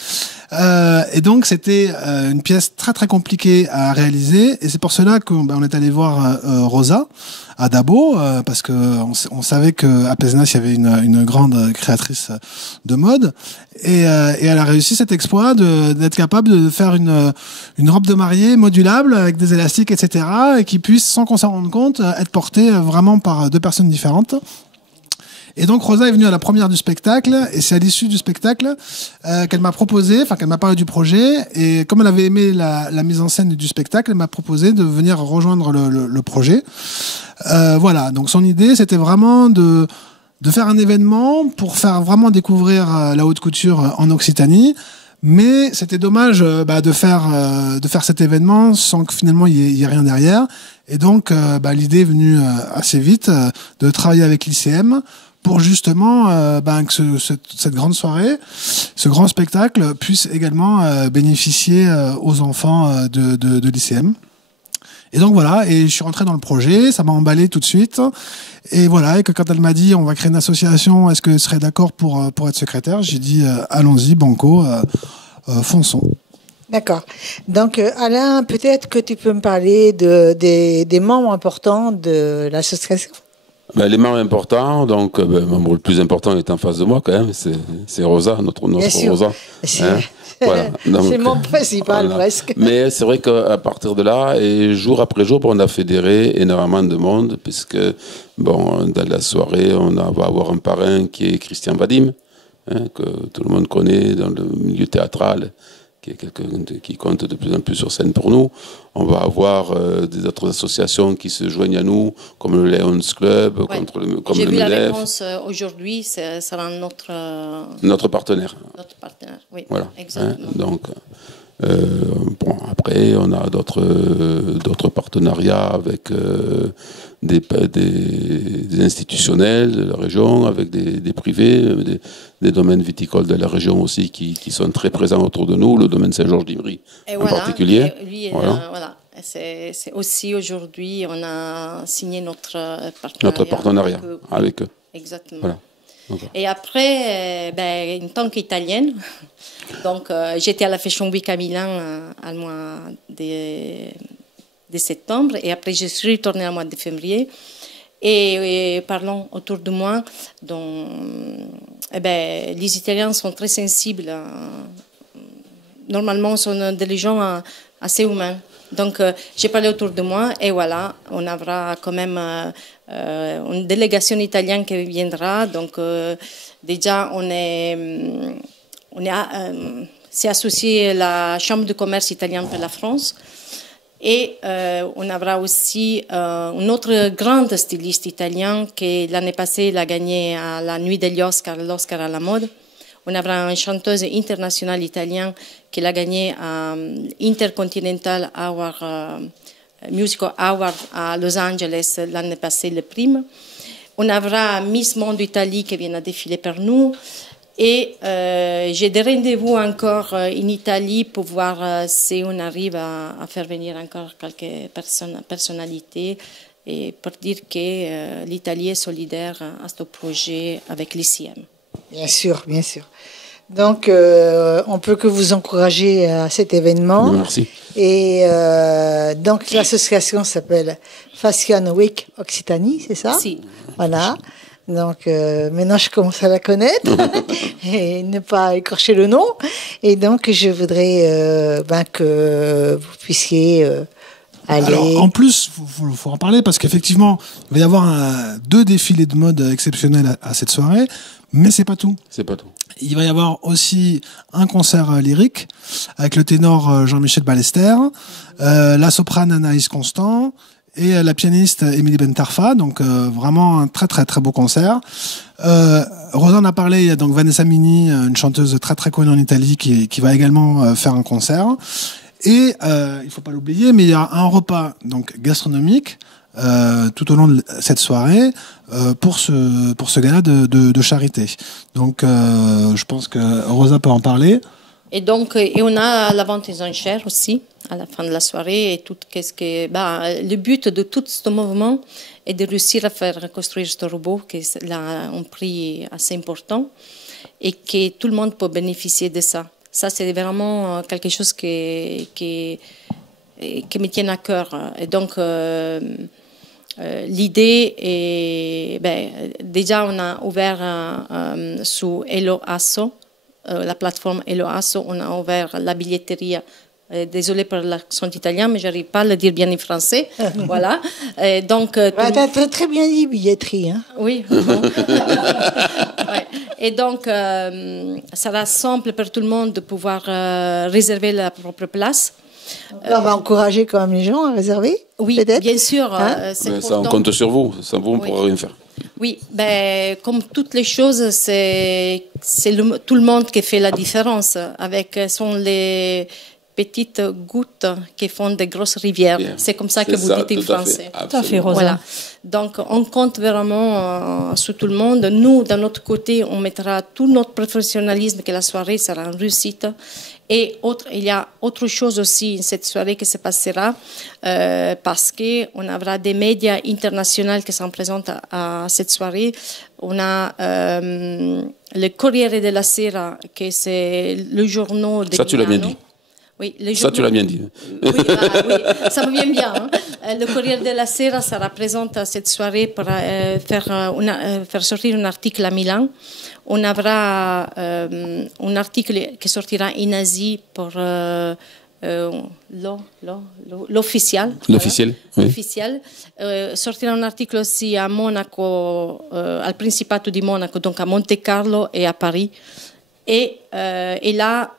Et donc, c'était une pièce très très compliquée à réaliser et c'est pour cela qu'on est allé voir Rosa à Dabo parce que on savait qu'à Pézenas il y avait une grande créatrice de mode et elle a réussi cet exploit d'être capable de faire une robe de mariée modulable avec des élastiques, etc. et qui puisse, sans qu'on s'en rende compte, être portée vraiment par deux personnes différentes. Et donc Rosa est venue à la première du spectacle et c'est à l'issue du spectacle qu'elle m'a parlé du projet et comme elle avait aimé la mise en scène du spectacle, elle m'a proposé de venir rejoindre le projet. Voilà, donc son idée c'était vraiment de faire un événement pour faire vraiment découvrir la haute couture en Occitanie. Mais c'était dommage de faire cet événement sans que finalement il y ait rien derrière. Et donc l'idée est venue assez vite de travailler avec l'ICM pour justement que cette grande soirée, ce grand spectacle puisse également bénéficier aux enfants de l'ICM. Et donc voilà, et je suis rentré dans le projet, ça m'a emballé tout de suite. Et voilà, et que quand elle m'a dit on va créer une association, est-ce que tu serais d'accord pour être secrétaire? J'ai dit allons-y, banco, fonçons. D'accord. Donc Alain, peut-être que tu peux me parler des membres importants de l'association. Les membres importants, donc le membre le plus important est en face de moi quand même, c'est Rosa, notre Rosa. Voilà. C'est mon principal presque. Mais c'est vrai qu'à partir de là, et jour après jour, on a fédéré énormément de monde, puisque dans la soirée, on va avoir un parrain qui est Christian Vadim, que tout le monde connaît dans le milieu théâtral, qui est quelqu'un qui compte de plus en plus sur scène pour nous. On va avoir des autres associations qui se joignent à nous, comme le Lions Club, comme J'ai le vu la MEDEF. réponse aujourd'hui, ça sera Notre partenaire. Notre partenaire, oui, voilà. exactement. Donc, après, on a d'autres partenariats avec des institutionnels de la région, avec des privés, des domaines viticoles de la région aussi qui sont très présents autour de nous, le domaine Saint-Georges-d'Ivry en particulier. Et lui, voilà. C'est aussi aujourd'hui, on a signé notre partenariat avec eux. Exactement. Voilà. Et après, en tant qu'Italienne, donc j'étais à la Fashion Week à Milan au mois de septembre et après je suis retournée au mois de février et parlant autour de moi, donc, les Italiens sont très sensibles. Normalement, sont des gens assez humains. Donc, j'ai parlé autour de moi et voilà, on aura quand même une délégation italienne qui viendra. Donc, déjà, c'est associé à la Chambre de commerce italienne pour la France. Et on aura aussi un autre grand styliste italien qui l'année passée il a gagné à la nuit de l'Oscar à la mode. On aura une chanteuse internationale italienne qui l'a gagné à Intercontinental Musical Award à Los Angeles l'année passée, le prime. On aura Miss Monde Italie qui vient à défiler pour nous. Et j'ai des rendez-vous encore en Italie pour voir si on arrive à faire venir encore quelques personnalités et pour dire que l'Italie est solidaire à ce projet avec l'ICM. Bien sûr, bien sûr. Donc, on peut que vous encourager à cet événement. Merci. Et donc, l'association s'appelle Fashion Week Occitanie, c'est ça? Si. Voilà. Donc, maintenant, je commence à la connaître et ne pas écorcher le nom. Et donc, je voudrais que vous puissiez aller... Alors, en plus, faut en parler parce qu'effectivement, il va y avoir 2 défilés de mode exceptionnels à cette soirée, mais c'est pas tout. C'est pas tout. Il va y avoir aussi un concert lyrique avec le ténor Jean-Michel Ballester, la soprane Anaïs Constant et la pianiste Émilie Bentarfa. Donc vraiment un très très très beau concert. Rosanne a parlé, il y a donc Vanessa Mini, une chanteuse très très connue en Italie qui va également faire un concert. Et il faut pas l'oublier, mais il y a un repas donc gastronomique tout au long de cette soirée pour ce gala de charité. Donc je pense que Rosa peut en parler. Et donc, et on a la vente aux enchères aussi à la fin de la soirée. Et tout, le but de tout ce mouvement est de réussir à faire construire ce robot qui a un prix assez important et que tout le monde peut bénéficier de ça. Ça, c'est vraiment quelque chose qui me tient à cœur. Et donc, l'idée est... déjà, on a ouvert sous Hello Asso, la plateforme Hello Asso, on a ouvert la billetterie. Désolée pour l'accent italien, mais je n'arrive pas à le dire bien en français. Voilà. Et donc, tu as très bien dit billetterie. Hein. Oui. Bon. Ouais. Et donc, ça rassemble pour tout le monde de pouvoir réserver la propre place. On va encourager quand même les gens à réserver. Oui, peut-être. bien sûr. Ça, on compte sur vous. Sans vous, on ne pourra rien faire. Oui, comme toutes les choses, c'est tout le monde qui fait la différence. Sont les petites gouttes qui font des grosses rivières. Bien. C'est comme ça que vous dites en français. Tout à fait, Rosa. Voilà. Donc, on compte vraiment sur tout le monde. Nous, d'un autre côté, on mettra tout notre professionnalisme, que la soirée sera une réussite. Et il y a autre chose aussi cette soirée qui se passera parce qu'on aura des médias internationaux qui sont présents à cette soirée. On a le Corriere della Sera, qui c'est le journal de Ça, tu l'as bien dit. Oui, ça, tu l'as bien dit. Oui, oui, ça me vient bien. Hein. Le Corriere della Sera sera présent à cette soirée pour faire sortir un article à Milan. On aura un article qui sortira en Asie pour l'officiel. L'officiel, voilà. L'officiel. Sortira un article aussi à Monaco, al Principato di Monaco, donc à Monte Carlo et à Paris. Et là,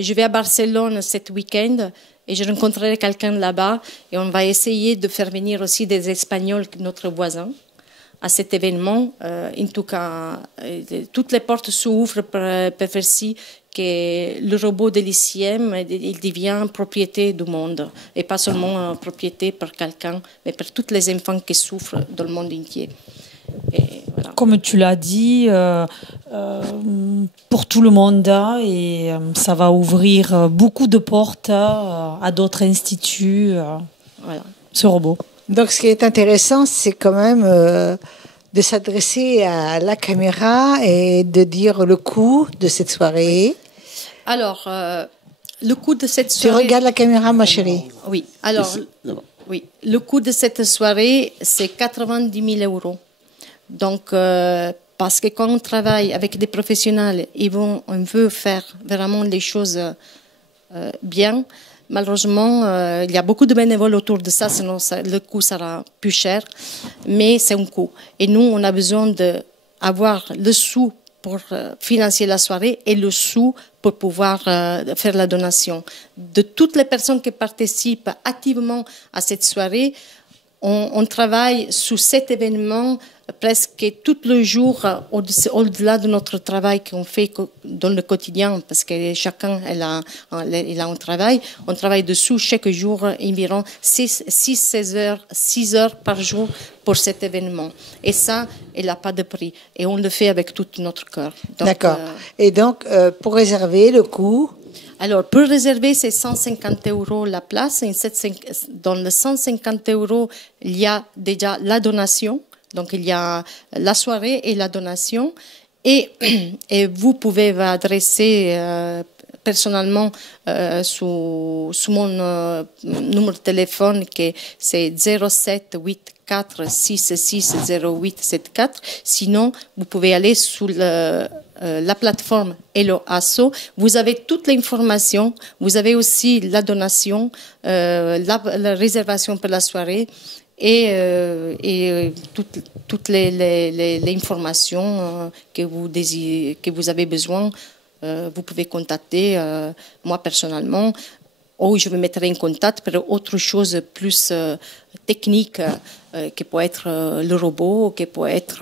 je vais à Barcelone cet week-end et je rencontrerai quelqu'un là-bas et on va essayer de faire venir aussi des Espagnols, notre voisin, à cet événement. En tout cas, toutes les portes s'ouvrent pour faire si que le robot de l'ICM il devient propriété du monde et pas seulement propriété pour quelqu'un, mais pour tous les enfants qui souffrent dans le monde entier. Et voilà. Comme tu l'as dit, pour tout le monde, et ça va ouvrir beaucoup de portes à d'autres instituts, voilà. Ce robot. Donc ce qui est intéressant, c'est quand même de s'adresser à la caméra et de dire le coût de cette soirée. Alors, le coût de cette soirée... Tu regardes la caméra, ma chérie. Oui, alors, oui, le coût de cette soirée, c'est 90 000 €. Donc, parce que quand on travaille avec des professionnels, on veut faire vraiment les choses bien. Malheureusement, il y a beaucoup de bénévoles autour de ça, sinon le coût sera plus cher. Mais c'est un coût. Et nous, on a besoin d'avoir le sou pour financer la soirée et le sou pour pouvoir faire la donation. De toutes les personnes qui participent activement à cette soirée, on travaille sous cet événement presque tout le jour, au-delà de notre travail qu'on fait dans le quotidien, parce que chacun il a un travail. On travaille dessous chaque jour environ 6 heures par jour pour cet événement. Et ça, il n'a pas de prix. Et on le fait avec tout notre cœur. D'accord. Et donc, pour réserver le coût... Alors, pour réserver, c'est 150 € la place. Dans les 150 €, il y a déjà la donation. Donc, il y a la soirée et la donation. Et vous pouvez vous adresser personnellement sous mon numéro de téléphone, qui c'est 07 84 66 08 74. Sinon, vous pouvez aller sur la plateforme Hello Asso. Vous avez toute l'information. Vous avez aussi la donation, la réservation pour la soirée et toutes les informations que vous avez besoin. Vous pouvez contacter moi personnellement, ou je vous mettrai en contact pour autre chose plus technique, qui peut être le robot, qui peut être...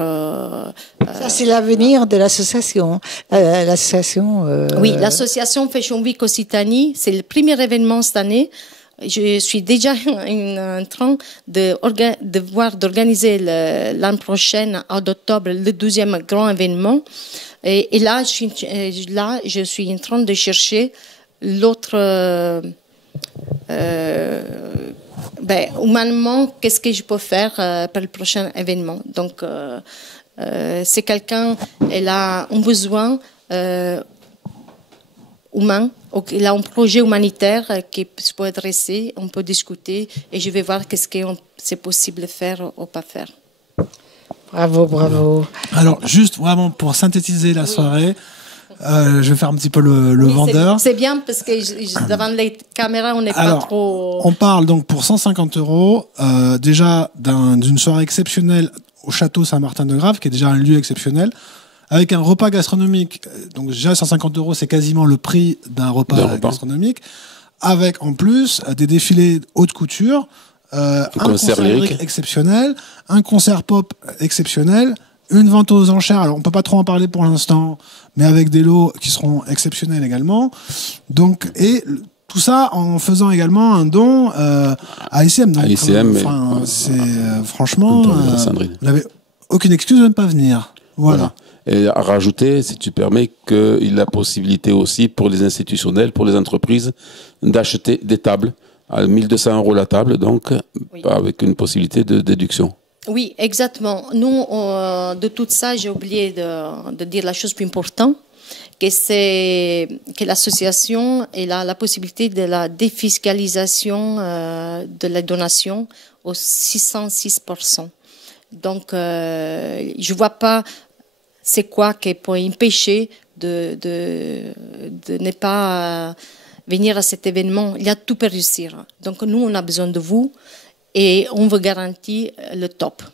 Ça, c'est l'avenir de l'association. Oui, l'association Fashion Week Occitanie, c'est le premier événement cette année. Je suis déjà en train d'organiser l'an prochain, en octobre, le 12e grand événement. Et là, je suis en train de chercher l'autre... humainement, qu'est-ce que je peux faire pour le prochain événement. Donc, c'est quelqu'un, elle a un besoin humain, il a un projet humanitaire qui peut adresser, on peut discuter, et je vais voir qu'est-ce que c'est possible de faire ou pas faire. Bravo, bravo. Alors, juste vraiment pour synthétiser la soirée, je vais faire un petit peu le vendeur. C'est bien parce que devant les caméras, on n'est pas trop... On parle donc pour 150 €, déjà d'une soirée exceptionnelle au château Saint-Martin-de-Grave, qui est déjà un lieu exceptionnel, avec un repas gastronomique. Donc déjà 150 €, c'est quasiment le prix d'un repas gastronomique, avec en plus des défilés haute couture, un concert lyrique exceptionnel, un concert pop exceptionnel, une vente aux enchères. Alors on peut pas trop en parler pour l'instant, mais avec des lots qui seront exceptionnels également. Donc, et tout ça en faisant également un don à ICM. Donc, franchement, vous n'avez aucune excuse de ne pas venir. Voilà. Et à rajouter, si tu permets, qu'il y a la possibilité aussi pour les institutionnels, pour les entreprises, d'acheter des tables à 1 200 € la table, donc avec une possibilité de déduction. Oui, exactement. Nous, de tout ça, j'ai oublié de dire la chose plus importante, que l'association a la possibilité de la défiscalisation de la donation au 606%. Donc, je vois pas c'est quoi qui peut empêcher de ne pas venir à cet événement. Il y a tout pour réussir. Donc, nous, on a besoin de vous. Et on veut garantir le top.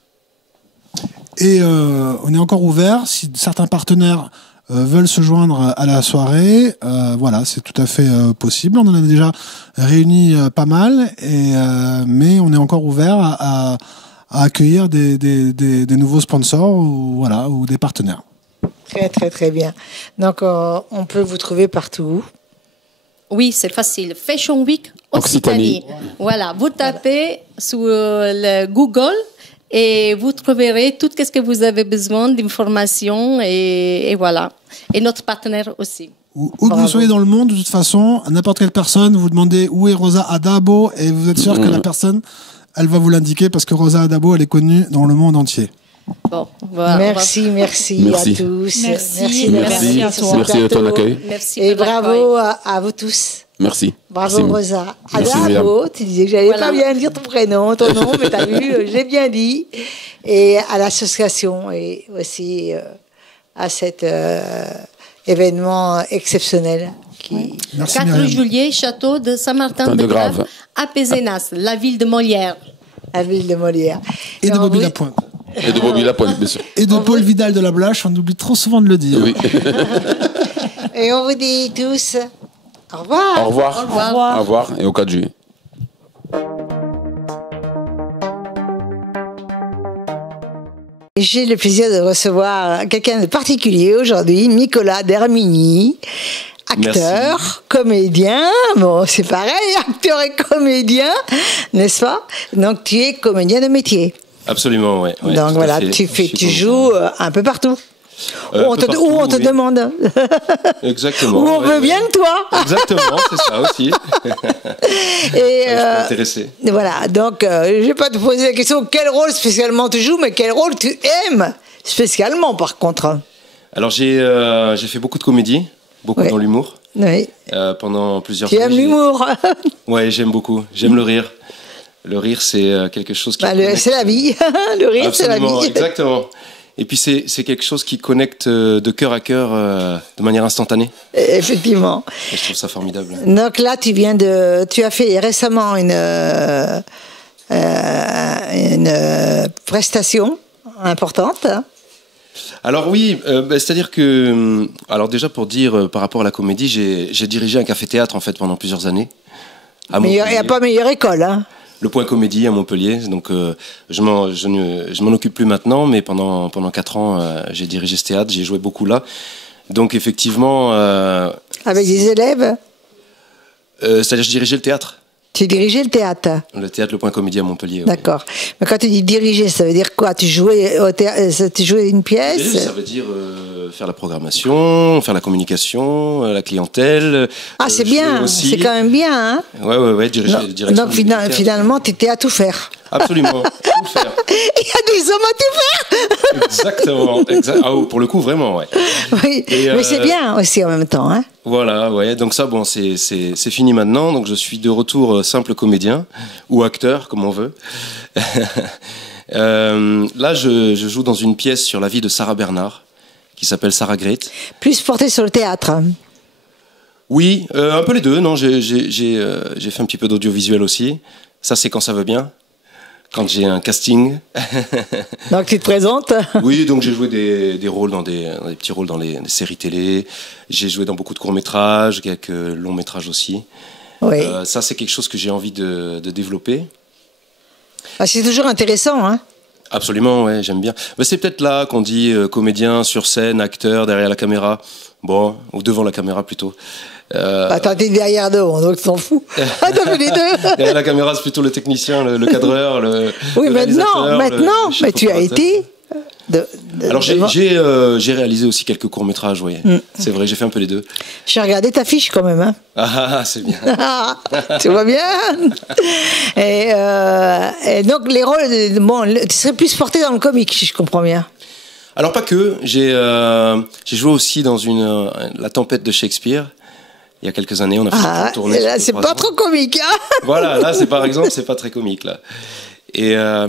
Et on est encore ouvert. Si certains partenaires veulent se joindre à la soirée, voilà, c'est tout à fait possible. On en a déjà réuni pas mal, mais on est encore ouvert à accueillir des nouveaux sponsors ou des partenaires. Très, très, très bien. Donc, on peut vous trouver partout. Oui, c'est facile. Fashion Week Occitanie. Voilà, vous tapez sur le Google et vous trouverez tout ce que vous avez besoin d'informations et voilà. Et notre partenaire aussi. Où que vous soyez dans le monde, de toute façon, n'importe quelle personne, vous demandez où est Rosa Adabo et vous êtes sûr que la personne, elle va vous l'indiquer parce que Rosa Adabo, elle est connue dans le monde entier. Bon, voilà, merci à tous. Merci à toi. Merci de ton accueil. Merci et bravo à vous tous. Merci. Bravo merci. Rosa. Merci, Adabo, tu disais que j'allais pas bien dire ton prénom, ton nom, mais t'as vu, j'ai bien dit. Et à l'association et aussi à cet événement exceptionnel. Merci, 4 juillet, château de Saint-Martin-de-Grave, à Pézenas, la ville de Molière. La ville de Molière. Et de Bobby Lapointe. Et de Bobby Lapointe, bien sûr. Et de Paul Vidal de la Blache, on oublie trop souvent de le dire. Oui. Et on vous dit tous au revoir. Au revoir. Au revoir. Au revoir et au 4 juillet. J'ai le plaisir de recevoir quelqu'un de particulier aujourd'hui, Nicolas Dermini, acteur, Merci. Comédien, bon c'est pareil, acteur et comédien, n'est-ce pas? Donc tu es comédien de métier. Absolument, ouais. Donc voilà, tu joues un peu partout. Où on te demande. Exactement. Où on veut bien de toi. Exactement, c'est ça aussi. Et Ça peut intéresser. voilà, donc je vais pas te poser la question quel rôle spécialement tu joues, mais quel rôle tu aimes spécialement par contre. Alors j'ai fait beaucoup de comédie, beaucoup dans l'humour. Oui. Pendant plusieurs Tu années. aimes l'humour. Ouais, j'aime beaucoup. J'aime le rire. Le rire, c'est quelque chose qui. C'est la vie. Le rire, c'est la vie. Exactement. Et puis c'est quelque chose qui connecte de cœur à cœur de manière instantanée. Effectivement. Et je trouve ça formidable. Donc là, tu as fait récemment une prestation importante. Alors oui, c'est-à-dire que, alors déjà pour dire par rapport à la comédie, j'ai dirigé un café-théâtre en fait pendant plusieurs années. Mais il n'y a pas meilleure école, hein. Le Point Comédie à Montpellier. Donc je m'en occupe plus maintenant, mais pendant 4 ans, j'ai dirigé ce théâtre, j'ai joué beaucoup là. Donc effectivement. Avec des élèves. C'est-à-dire je dirigeais le théâtre. Tu dirigeais le théâtre. Le théâtre Le Point Comédie à Montpellier. D'accord. Oui. Mais quand tu dis diriger, ça veut dire quoi? Tu jouais au théâtre, tu jouais une pièce? Ça veut dire faire la programmation, faire la communication, la clientèle. Ah, c'est bien. C'est quand même bien, hein? Ouais, diriger. Donc finalement, tu étais à tout faire. Absolument, tout faire. Il y a des hommes à tout faire. Exactement. Ah, pour le coup, vraiment, ouais. Oui, mais c'est bien aussi en même temps, hein. Voilà, ouais. Donc ça, bon, c'est fini maintenant. Donc je suis de retour simple comédien ou acteur, comme on veut. Là, je joue dans une pièce sur la vie de Sarah Bernard, qui s'appelle Sarah Great. Plus porté sur le théâtre. Oui, un peu les deux. Non, j'ai fait un petit peu d'audiovisuel aussi. Ça, c'est quand ça veut bien. Quand j'ai un casting. Donc tu te présentes? Oui, donc j'ai joué des rôles dans des petits rôles dans les séries télé. J'ai joué dans beaucoup de courts-métrages, quelques longs-métrages aussi. Oui. Ça, c'est quelque chose que j'ai envie de développer. Ah, c'est toujours intéressant, hein? Absolument, ouais, j'aime bien. Mais c'est peut-être là qu'on dit comédien sur scène, acteur derrière la caméra. Bon, ou devant la caméra plutôt. Attends, t'es derrière devant, donc tu t'en fous. Ah, t'as fait les deux. Derrière la caméra, c'est plutôt le technicien, le cadreur, oui, le maintenant, mais tu as été. Alors j'ai réalisé aussi quelques courts-métrages, oui. C'est vrai, j'ai fait un peu les deux. J'ai regardé ta fiche quand même, hein. Ah, c'est bien. Tu vois bien. Et donc les rôles, bon, tu serais plus porté dans le comique, si je comprends bien. Alors pas que, j'ai joué aussi dans La Tempête de Shakespeare. Il y a quelques années, on a fait une tournée. Là, c'est pas trop comique, hein. Voilà, là, par exemple, c'est pas très comique, là.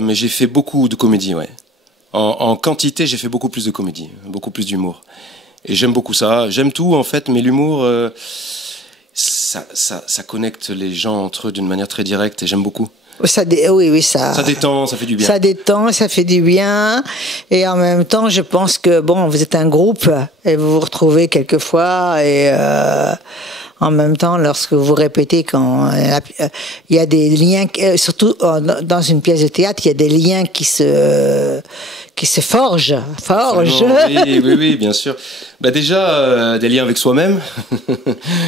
Mais j'ai fait beaucoup de comédie, ouais. En quantité, j'ai fait beaucoup plus de comédie, beaucoup plus d'humour. Et j'aime beaucoup ça. J'aime tout, en fait, mais l'humour, ça connecte les gens entre eux d'une manière très directe, et j'aime beaucoup. Ça détend, ça fait du bien. Ça détend, ça fait du bien. Et en même temps, je pense que, bon, vous êtes un groupe et vous vous retrouvez quelquefois. Et en même temps, lorsque vous répétez, quand il y a des liens, surtout dans une pièce de théâtre, il y a des liens qui se forgent. Oui, bien sûr. Bah déjà, des liens avec soi-même.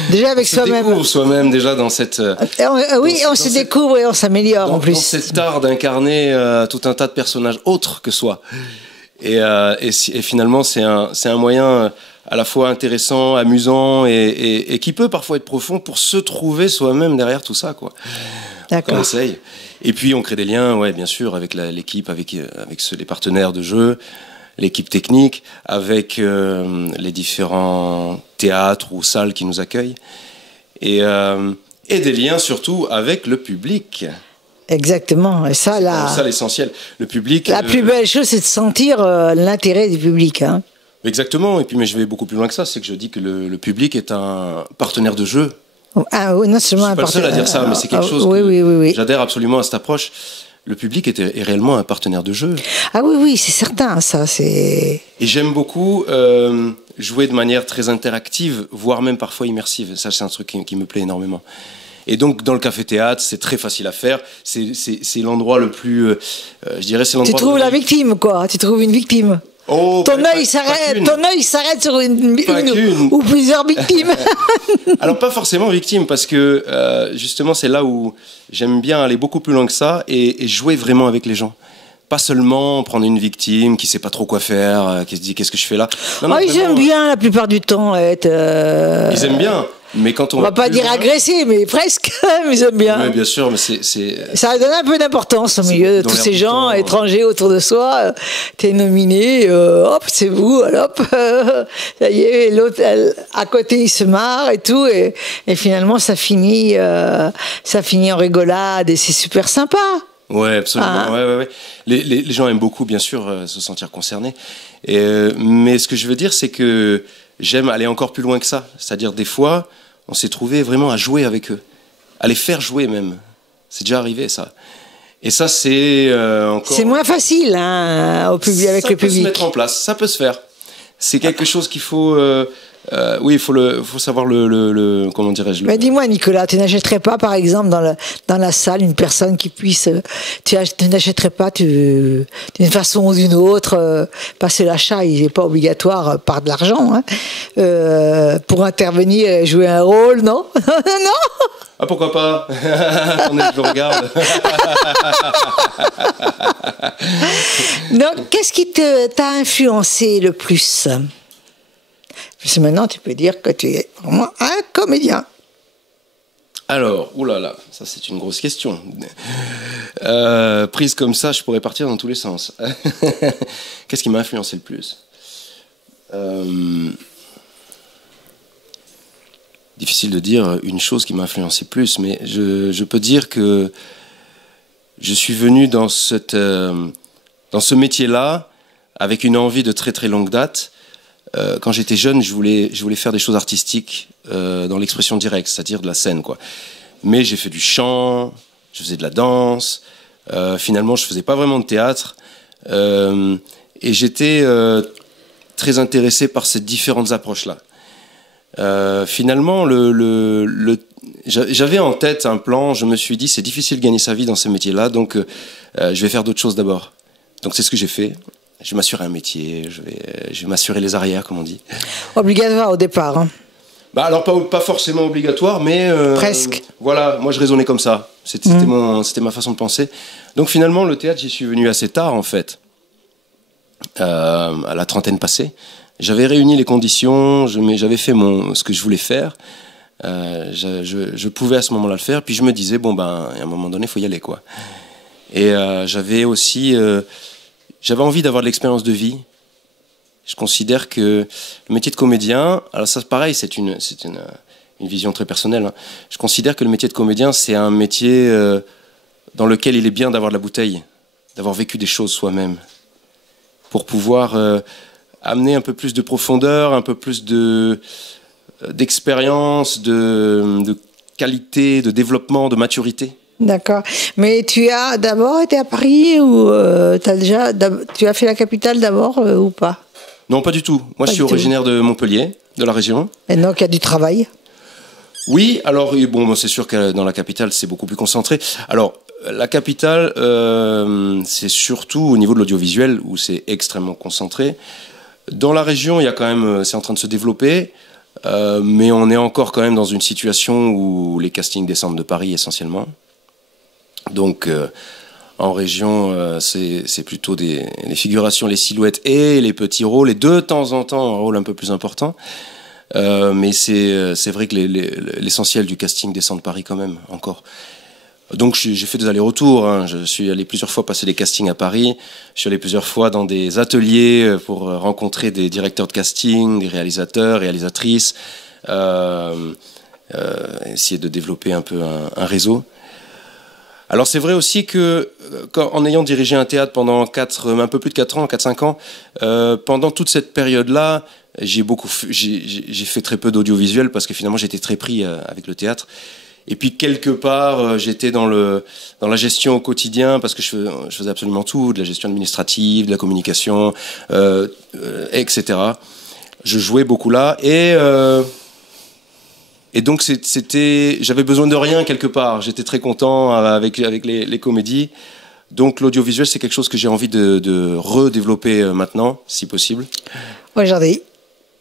Déjà avec soi-même. On se découvre soi-même déjà dans cette... on se découvre et on s'améliore en plus. Dans cet art d'incarner tout un tas de personnages autres que soi. Et finalement, c'est un moyen à la fois intéressant, amusant et qui peut parfois être profond pour se trouver soi-même derrière tout ça, quoi. D'accord. On essaye. Et puis on crée des liens, ouais, bien sûr, avec l'équipe, avec les partenaires de jeu, l'équipe technique, avec les différents théâtres ou salles qui nous accueillent, et des liens surtout avec le public. Exactement. Et ça, c'est ça l'essentiel. Le public. La plus belle chose, c'est de sentir l'intérêt du public, hein. Exactement. Et puis, mais je vais beaucoup plus loin que ça. C'est que je dis que le public est un partenaire de jeu. Ah oui, non seulement je suis pas le seul à dire ça, mais c'est quelque chose oui. J'adhère absolument à cette approche. Le public est réellement un partenaire de jeu. Ah oui, c'est certain, ça, c'est... Et j'aime beaucoup jouer de manière très interactive, voire même parfois immersive. Ça, c'est un truc qui me plaît énormément. Et donc, dans le café-théâtre, c'est très facile à faire. C'est l'endroit le plus... je dirais, c'est l'endroit... Tu trouves la victime, quoi. Tu trouves une victime. Oh, ton œil s'arrête sur une ou plusieurs victimes. Alors pas forcément victime, parce que justement c'est là où j'aime bien aller beaucoup plus loin que ça et jouer vraiment avec les gens. pas seulement prendre une victime qui sait pas trop quoi faire, qui se dit qu'est-ce que je fais là. Non, non, Ils aiment bien la plupart du temps être. Ils aiment bien. Mais quand on va pas dire agresser, mais presque, ils aiment bien. Oui, bien sûr, mais ça donne un peu d'importance au milieu de tous ces gens étrangers autour de soi. T'es nominé, hop, c'est vous, hop, ça y est, l'autre à côté il se marre et tout, et finalement ça finit en rigolade et c'est super sympa. Ouais, absolument. Ouais. Les gens aiment beaucoup, bien sûr, se sentir concernés. Mais ce que je veux dire, c'est que j'aime aller encore plus loin que ça. C'est-à-dire, des fois, on s'est trouvé vraiment à jouer avec eux, à les faire jouer même. C'est déjà arrivé, ça. Et ça, c'est encore... C'est moins facile, hein, avec le public. Ça peut se mettre en place, ça peut se faire. C'est quelque chose qu'il faut... oui, il faut savoir comment dirais-je. Mais dis-moi, Nicolas, tu n'achèterais pas, par exemple, dans la salle, une personne qui puisse, tu n'achèterais pas d'une façon ou d'une autre, parce que l'achat, il n'est pas obligatoire par de l'argent, hein, pour intervenir et jouer un rôle, non? Non? Ah, pourquoi pas? Attendez, je le regarde. Donc, qu'est-ce qui t'a influencé le plus? Parce que maintenant, tu peux dire que tu es vraiment un comédien. Alors, oulala, ça c'est une grosse question. Prise comme ça, je pourrais partir dans tous les sens. Qu'est-ce qui m'a influencé le plus? Difficile de dire une chose qui m'a influencé plus, mais je peux dire que je suis venu dans ce métier-là avec une envie de très très longue date. Quand j'étais jeune, je voulais faire des choses artistiques dans l'expression directe, c'est-à-dire de la scène, quoi. Mais j'ai fait du chant, je faisais de la danse. Finalement, je faisais pas vraiment de théâtre, et j'étais très intéressé par ces différentes approches-là. Finalement, j'avais en tête un plan. Je me suis dit, c'est difficile de gagner sa vie dans ce métier-là, donc je vais faire d'autres choses d'abord. Donc c'est ce que j'ai fait. Je vais m'assurer un métier, je vais m'assurer les arrières, comme on dit. Obligatoire au départ, hein. Bah alors pas forcément obligatoire, mais presque. Voilà, moi je raisonnais comme ça. C'était ma façon de penser. Donc finalement, le théâtre, j'y suis venu assez tard en fait, à la trentaine passée. J'avais réuni les conditions, j'avais fait ce que je voulais faire. Je pouvais à ce moment-là le faire. Puis je me disais bon à un moment donné, il faut y aller, quoi. Et j'avais aussi j'avais envie d'avoir de l'expérience de vie. Je considère que le métier de comédien, alors ça pareil, c'est une vision très personnelle, hein. Je considère que le métier de comédien, c'est un métier dans lequel il est bien d'avoir de la bouteille, d'avoir vécu des choses soi-même, pour pouvoir amener un peu plus de profondeur, un peu plus d'expérience, de qualité, de développement, de maturité. D'accord. Mais tu as d'abord été à Paris ou tu as fait la capitale d'abord ou pas? Non, pas du tout. Moi, je suis originaire de Montpellier, de la région. Et donc, il y a du travail? Oui, alors, bon, c'est sûr que dans la capitale, c'est beaucoup plus concentré. Alors, la capitale, c'est surtout au niveau de l'audiovisuel, où c'est extrêmement concentré. Dans la région, il y a quand même, c'est en train de se développer, mais on est encore quand même dans une situation où les castings descendent de Paris essentiellement. Donc, en région, c'est plutôt les figurations, les silhouettes et les petits rôles, et de temps en temps un rôle un peu plus important. Mais c'est vrai que l'essentiel du casting descend de Paris quand même, encore. Donc j'ai fait des allers-retours, hein. Je suis allé plusieurs fois passer des castings à Paris, je suis allé plusieurs fois dans des ateliers pour rencontrer des directeurs de casting, des réalisateurs, réalisatrices, essayer de développer un peu un réseau. Alors c'est vrai aussi que, en ayant dirigé un théâtre pendant un peu plus de 4 ans, 4-5 ans, pendant toute cette période-là, j'ai fait très peu d'audiovisuel parce que finalement j'étais très pris avec le théâtre. Et puis quelque part, j'étais dans la gestion au quotidien parce que je faisais absolument tout, de la gestion administrative, de la communication, etc. Je jouais beaucoup là et donc j'avais besoin de rien quelque part. J'étais très content avec les comédies. Donc l'audiovisuel, c'est quelque chose que j'ai envie de redévelopper maintenant, si possible. Aujourd'hui.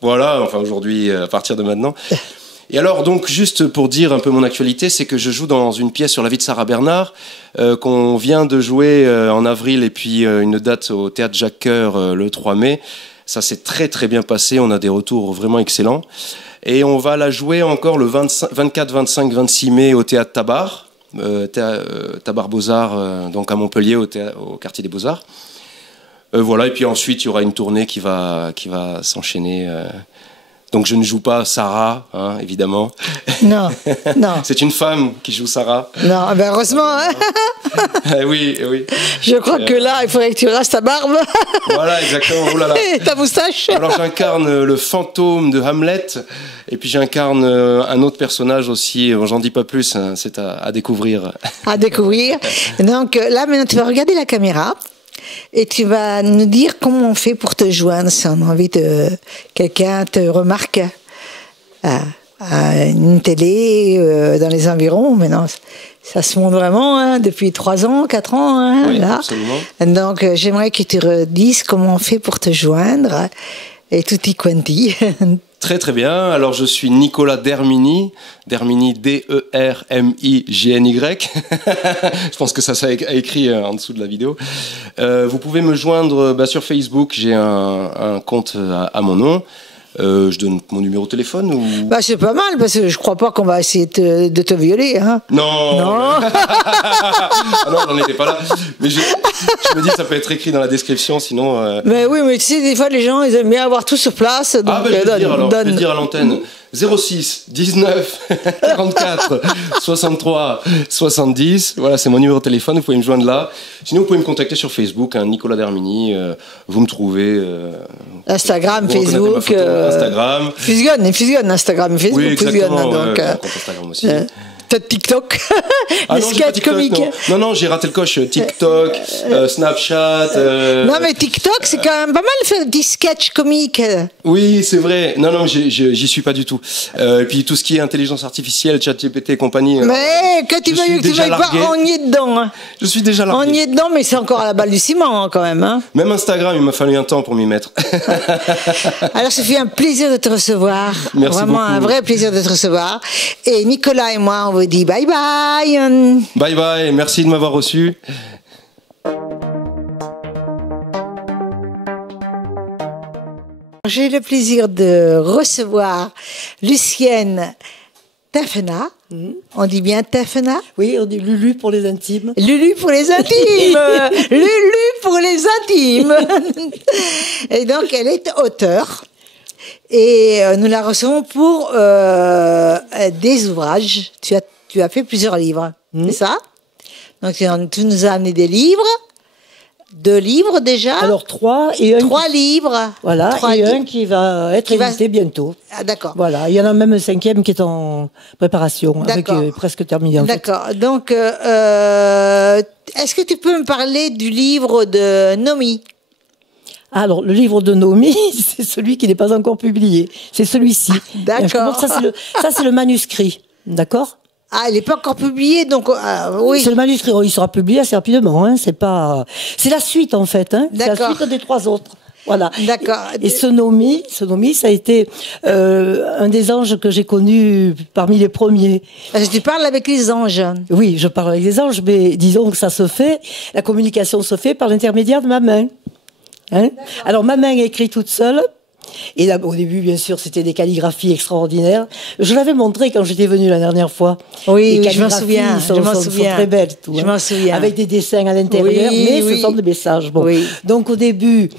Voilà, enfin aujourd'hui, à partir de maintenant. Et alors, donc, juste pour dire un peu mon actualité, c'est que je joue dans une pièce sur la vie de Sarah Bernard, qu'on vient de jouer en avril, et puis une date au Théâtre Jacques Coeur le 3 mai. Ça s'est très très bien passé, on a des retours vraiment excellents. Et on va la jouer encore le 24, 25, 26 mai au Théâtre Tabar, Tabar Beaux-Arts, donc à Montpellier, au quartier des Beaux-Arts. Voilà, et puis ensuite, il y aura une tournée qui va s'enchaîner. Donc je ne joue pas Sarah, hein, évidemment. Non, non. C'est une femme qui joue Sarah. Non, ben heureusement. Hein. Oui, oui. Je crois que là, il faudrait que tu rasses ta barbe. Voilà, exactement. Oh là là. Et ta moustache. Alors j'incarne le fantôme de Hamlet, et puis j'incarne un autre personnage aussi. J'en dis pas plus, hein, c'est à découvrir. À découvrir. Donc là, maintenant, tu vas regarder la caméra. Et tu vas nous dire comment on fait pour te joindre si on a envie de quelqu'un te remarque à une télé dans les environs. Maintenant, ça se monte vraiment hein, depuis 3 ans, 4 ans. Hein, oui, là. Absolument. Donc, j'aimerais que tu redises comment on fait pour te joindre et tutti quanti. Très très bien. Alors je suis Nicolas Derminy, Derminy D-E-R-M-I-G-N-Y. Je pense que ça écrit en dessous de la vidéo. Vous pouvez me joindre sur Facebook, j'ai un compte à mon nom. Je donne mon numéro de téléphone ou... Bah c'est pas mal parce que je crois pas qu'on va essayer de te violer hein. Non. Ah non, j'en étais pas là. Mais je me dis ça peut être écrit dans la description sinon. Mais oui, mais tu sais des fois les gens ils aiment bien avoir tout sur place. Donc, je vais dire à l'antenne. 06 19 44 63 70. Voilà, c'est mon numéro de téléphone. Vous pouvez me joindre là. Sinon, vous pouvez me contacter sur Facebook, hein, Nicolas Derminy. Vous me trouvez. Instagram, Facebook. Instagram. Fusionne Instagram et Facebook. Oui, exactement. Donc, compte Instagram aussi. Peut-être TikTok. Les sketchs comiques. Non, j'ai raté le coche. TikTok, Snapchat. Non, mais TikTok, c'est quand même pas mal de faire des sketchs comiques. Oui, c'est vrai. Non, j'y suis pas du tout. Et puis tout ce qui est intelligence artificielle, ChatGPT et compagnie. Mais que tu veuilles pas, on y est dedans. Hein. Je suis déjà largué. On y est dedans, mais c'est encore à la balle du ciment, hein, quand même. Hein. Même Instagram, il m'a fallu un temps pour m'y mettre. Alors, ça fait un plaisir de te recevoir. Merci Vraiment beaucoup. un vrai plaisir de te recevoir. Et Nicolas et moi, on vous dit bye bye. Bye bye, merci de m'avoir reçu. J'ai le plaisir de recevoir Lucienne Tafena. On dit bien Tafena? Oui, on dit Lulu pour les intimes. Lulu pour les intimes. Lulu pour les intimes. Et donc, elle est auteure. Et nous la recevons pour des ouvrages. Tu as fait plusieurs livres, c'est ça? Donc, tu nous as amené des livres. 2 livres déjà. Alors 3 et 3 livres. Voilà, et un qui va être édité bientôt. Ah, d'accord. Voilà, il y en a même un 5e qui est en préparation, avec presque terminé. D'accord. Donc, est-ce que tu peux me parler du livre de Nomi? Alors, le livre de Nomi, c'est celui qui n'est pas encore publié. C'est celui-ci. D'accord. Ça, c'est le manuscrit. D'accord? Ah, il n'est pas encore publié, donc oui. C'est le manuscrit. Il sera publié assez rapidement. Hein. C'est la suite en fait. Hein. C'est la suite des 3 autres. Voilà. D'accord. Et ce Nomi, ça a été un des anges que j'ai connu parmi les premiers. Parce que tu parles avec les anges. Oui, je parle avec les anges, mais disons que la communication se fait par l'intermédiaire de ma main. Hein? Alors ma main écrit toute seule. Et là, au début, bien sûr, c'était des calligraphies extraordinaires. Je l'avais montré quand j'étais venue la dernière fois. Oui, je m'en souviens. Sont très belles, tout. Je m'en souviens. Avec des dessins à l'intérieur, mais ce sont des messages. Bon. Oui. Donc, au début,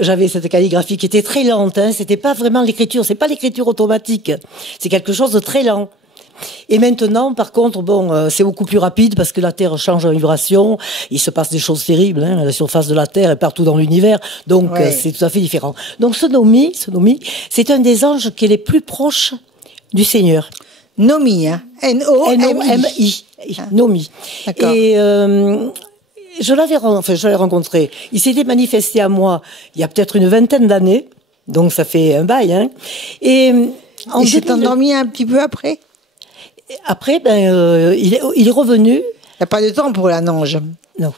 j'avais cette calligraphie qui était très lente. Hein. C'était pas vraiment l'écriture. C'est pas l'écriture automatique. C'est quelque chose de très lent. Et maintenant, par contre, c'est beaucoup plus rapide parce que la Terre change en vibration. Il se passe des choses terribles, hein, à la surface de la Terre et partout dans l'univers. Donc, c'est tout à fait différent. Donc, ce Nomi, c'est un des anges qui est les plus proches du Seigneur. Nomi, hein. N-O-M-I. Nomi. D'accord. Et je l'avais rencontré. Il s'était manifesté à moi il y a peut-être une 20aine d'années. Donc, ça fait un bail, hein. Et il s'est endormi un petit peu après? Après, il est revenu. Il n'y a pas de temps pour un ange. Non.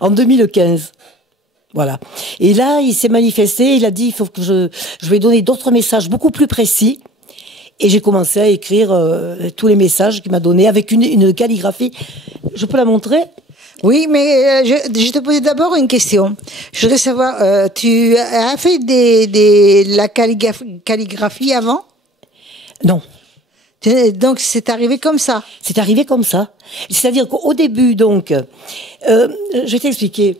En 2015. Voilà. Et là, il s'est manifesté. Il a dit, il faut que je vais donner d'autres messages beaucoup plus précis. Et j'ai commencé à écrire tous les messages qu'il m'a donnés avec une calligraphie. Je peux la montrer ? Oui, mais je te posais d'abord une question. Je voudrais savoir, tu as fait la calligraphie avant ? Non. Donc c'est arrivé comme ça. C'est arrivé comme ça. C'est-à-dire qu'au début, donc, je vais t'expliquer.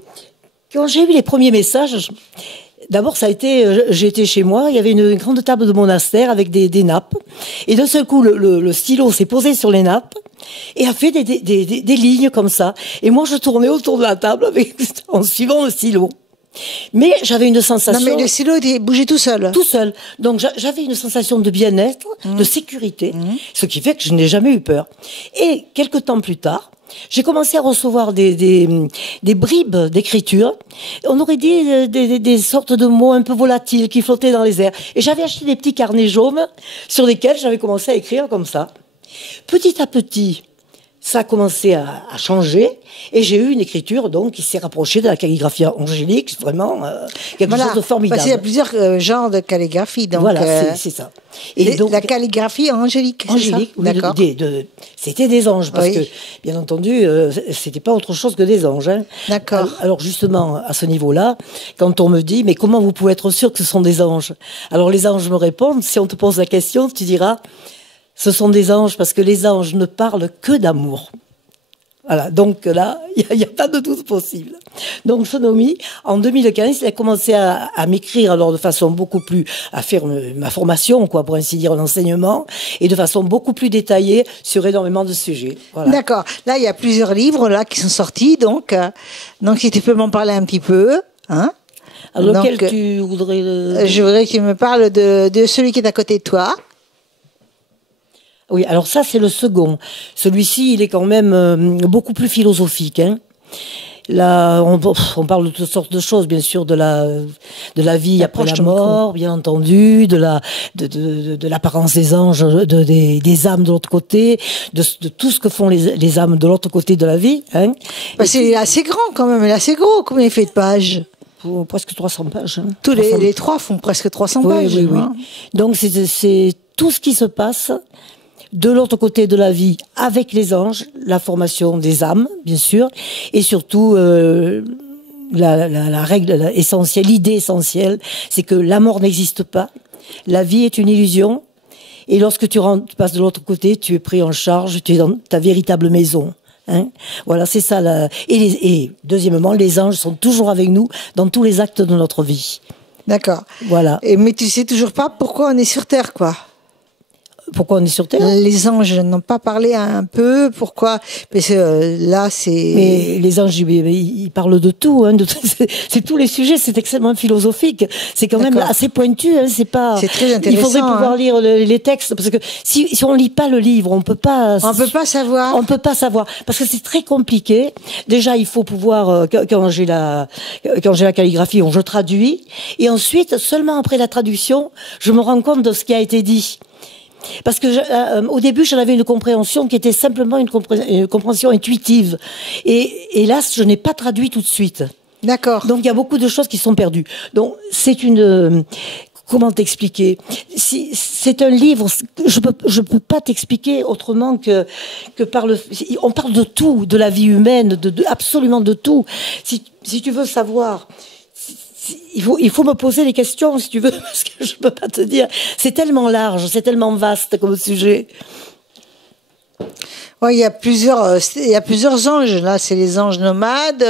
Quand j'ai eu les premiers messages, d'abord ça a été, j'étais chez moi, il y avait une grande table de monastère avec des nappes, et d'un seul coup le stylo s'est posé sur les nappes et a fait des lignes comme ça. Et moi je tournais autour de la table en suivant le stylo. Mais j'avais une sensation... Non, mais le stylo il bougeait tout seul. Tout seul. Donc j'avais une sensation de bien-être, de sécurité, ce qui fait que je n'ai jamais eu peur. Et quelque temps plus tard, j'ai commencé à recevoir des bribes d'écriture. On aurait dit des sortes de mots un peu volatiles qui flottaient dans les airs. Et j'avais acheté des petits carnets jaunes sur lesquels j'avais commencé à écrire comme ça. Petit à petit, ça a commencé à changer et j'ai eu une écriture donc qui s'est rapprochée de la calligraphie angélique, vraiment quelque chose de formidable. Parce qu'il y a plusieurs genres de calligraphie. Donc, voilà, c'est ça. Et donc, la calligraphie angélique, angélique, c'est ça? Oui, d'accord. C'était des anges parce Oui. que, bien entendu, c'était pas autre chose que des anges. Hein. D'accord. Alors justement, à ce niveau-là, quand on me dit, mais comment vous pouvez être sûr que ce sont des anges? Alors les anges me répondent, si on te pose la question, tu diras, ce sont des anges parce que les anges ne parlent que d'amour. Voilà, donc là, il n'y a pas de doute possible. Donc Sonomi, en 2015, il a commencé à m'écrire alors de façon beaucoup plus, à faire ma formation, quoi, pour ainsi dire, un enseignement, et de façon beaucoup plus détaillée sur énormément de sujets. Voilà. D'accord. Là, il y a plusieurs livres là qui sont sortis, donc si tu peux m'en parler un petit peu, hein. Alors lequel tu voudrais Je voudrais que tu me parles de celui qui est à côté de toi. Oui, alors ça, c'est le second. Celui-ci, il est quand même beaucoup plus philosophique. Hein. Là, on parle de toutes sortes de choses, bien sûr, de la vie après la mort, bien entendu, de l'apparence des anges, des âmes de l'autre côté, de tout ce que font les âmes de l'autre côté de la vie. Hein. C'est assez grand quand même, il est assez gros. Combien il fait de pages? Presque 300 pages. Hein. Tous les trois font presque 300 pages. Oui. Donc c'est tout ce qui se passe de l'autre côté de la vie avec les anges, la formation des âmes, bien sûr, et surtout la règle essentielle, l'idée essentielle, c'est que la mort n'existe pas, la vie est une illusion, et lorsque tu passes de l'autre côté, tu es pris en charge, tu es dans ta véritable maison. Hein, voilà, c'est ça. Et deuxièmement, les anges sont toujours avec nous dans tous les actes de notre vie. D'accord. Voilà. Mais tu sais toujours pas pourquoi on est sur Terre, quoi. Pourquoi on est sur Terre? Les anges n'ont pas parlé un peu. Pourquoi? Parce que là, c'est... Mais les anges, ils parlent de tout. Hein, c'est tous les sujets. C'est extrêmement philosophique. C'est quand même assez pointu. Hein, c'est pas... C'est très intéressant. Il faudrait pouvoir lire les textes. Parce que si on lit pas le livre, on peut pas... On peut pas savoir. On peut pas savoir. Parce que c'est très compliqué. Déjà, il faut pouvoir... Quand j'ai la calligraphie, je traduis. Et ensuite, seulement après la traduction, je me rends compte de ce qui a été dit. Parce que au début, j'en avais une compréhension qui était simplement une compréhension intuitive. Et hélas, je n'ai pas traduit tout de suite. D'accord. Donc il y a beaucoup de choses qui sont perdues. Donc c'est une... Comment t'expliquer? Si c'est un livre, je peux pas t'expliquer autrement que par on parle de tout, de la vie humaine, absolument de tout. Si tu veux savoir... Il faut me poser des questions, si tu veux, parce que je peux pas te dire. C'est tellement large, c'est tellement vaste comme sujet. Ouais, il y a plusieurs anges, là. C'est les anges nomades,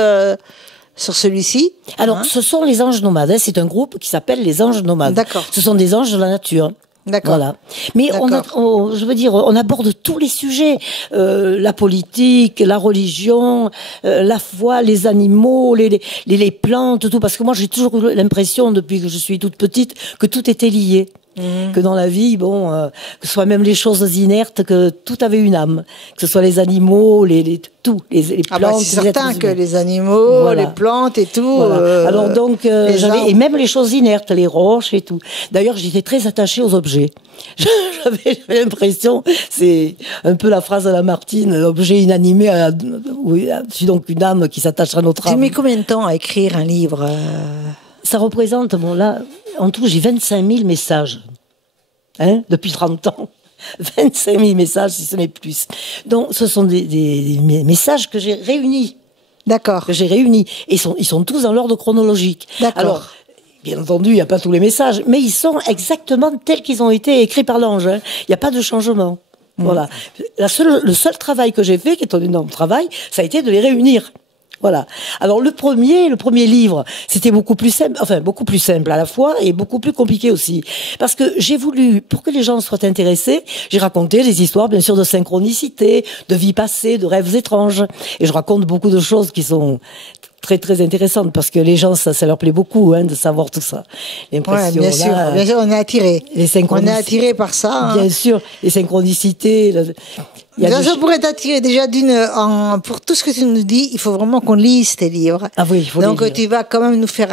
sur celui-ci. Alors, ce sont les anges nomades. Hein, c'est un groupe qui s'appelle les anges nomades. D'accord. Ce sont des anges de la nature. D'accord. Voilà. Mais je veux dire, on aborde tous les sujets, la politique, la religion, la foi, les animaux, les plantes, tout. Parce que moi, j'ai toujours eu l'impression, depuis que je suis toute petite, que tout était lié. Que dans la vie, que ce soit même les choses inertes, que tout avait une âme. Que ce soit les animaux, tout, les plantes. C'est certain que les animaux, voilà. Les plantes et tout. Voilà. Alors donc, et même les choses inertes, les roches et tout. D'ailleurs, j'étais très attachée aux objets. J'avais l'impression, c'est un peu la phrase de Lamartine, l'objet inanimé, c'est donc une âme qui s'attache à notre âme. Tu mets combien de temps à écrire un livre Ça représente, là, en tout, j'ai 25 000 messages, hein, depuis 30 ans. 25 000 messages, si ce n'est plus. Donc, ce sont des messages que j'ai réunis. D'accord. Que j'ai réunis. Et ils sont tous dans l'ordre chronologique. D'accord. Alors, bien entendu, il n'y a pas tous les messages, mais ils sont exactement tels qu'ils ont été écrits par l'ange. Hein. Il n'y a pas de changement. Voilà. Le seul travail que j'ai fait, qui est un énorme travail, ça a été de les réunir. Voilà. Alors le premier livre, c'était beaucoup plus simple à la fois et beaucoup plus compliqué aussi. Parce que j'ai voulu, pour que les gens soient intéressés, j'ai raconté des histoires, bien sûr, de synchronicité, de vie passée, de rêves étranges. Et je raconte beaucoup de choses qui sont très très intéressantes parce que les gens, ça leur plaît beaucoup, hein, de savoir tout ça. L'impression, bien sûr, on est attiré. On est attiré par ça. Hein. Bien sûr, les synchronicités. Ça pourrait t'attirer déjà pour tout ce que tu nous dis, il faut vraiment qu'on lise tes livres. Ah oui, il faut Donc les lire. Tu vas quand même nous faire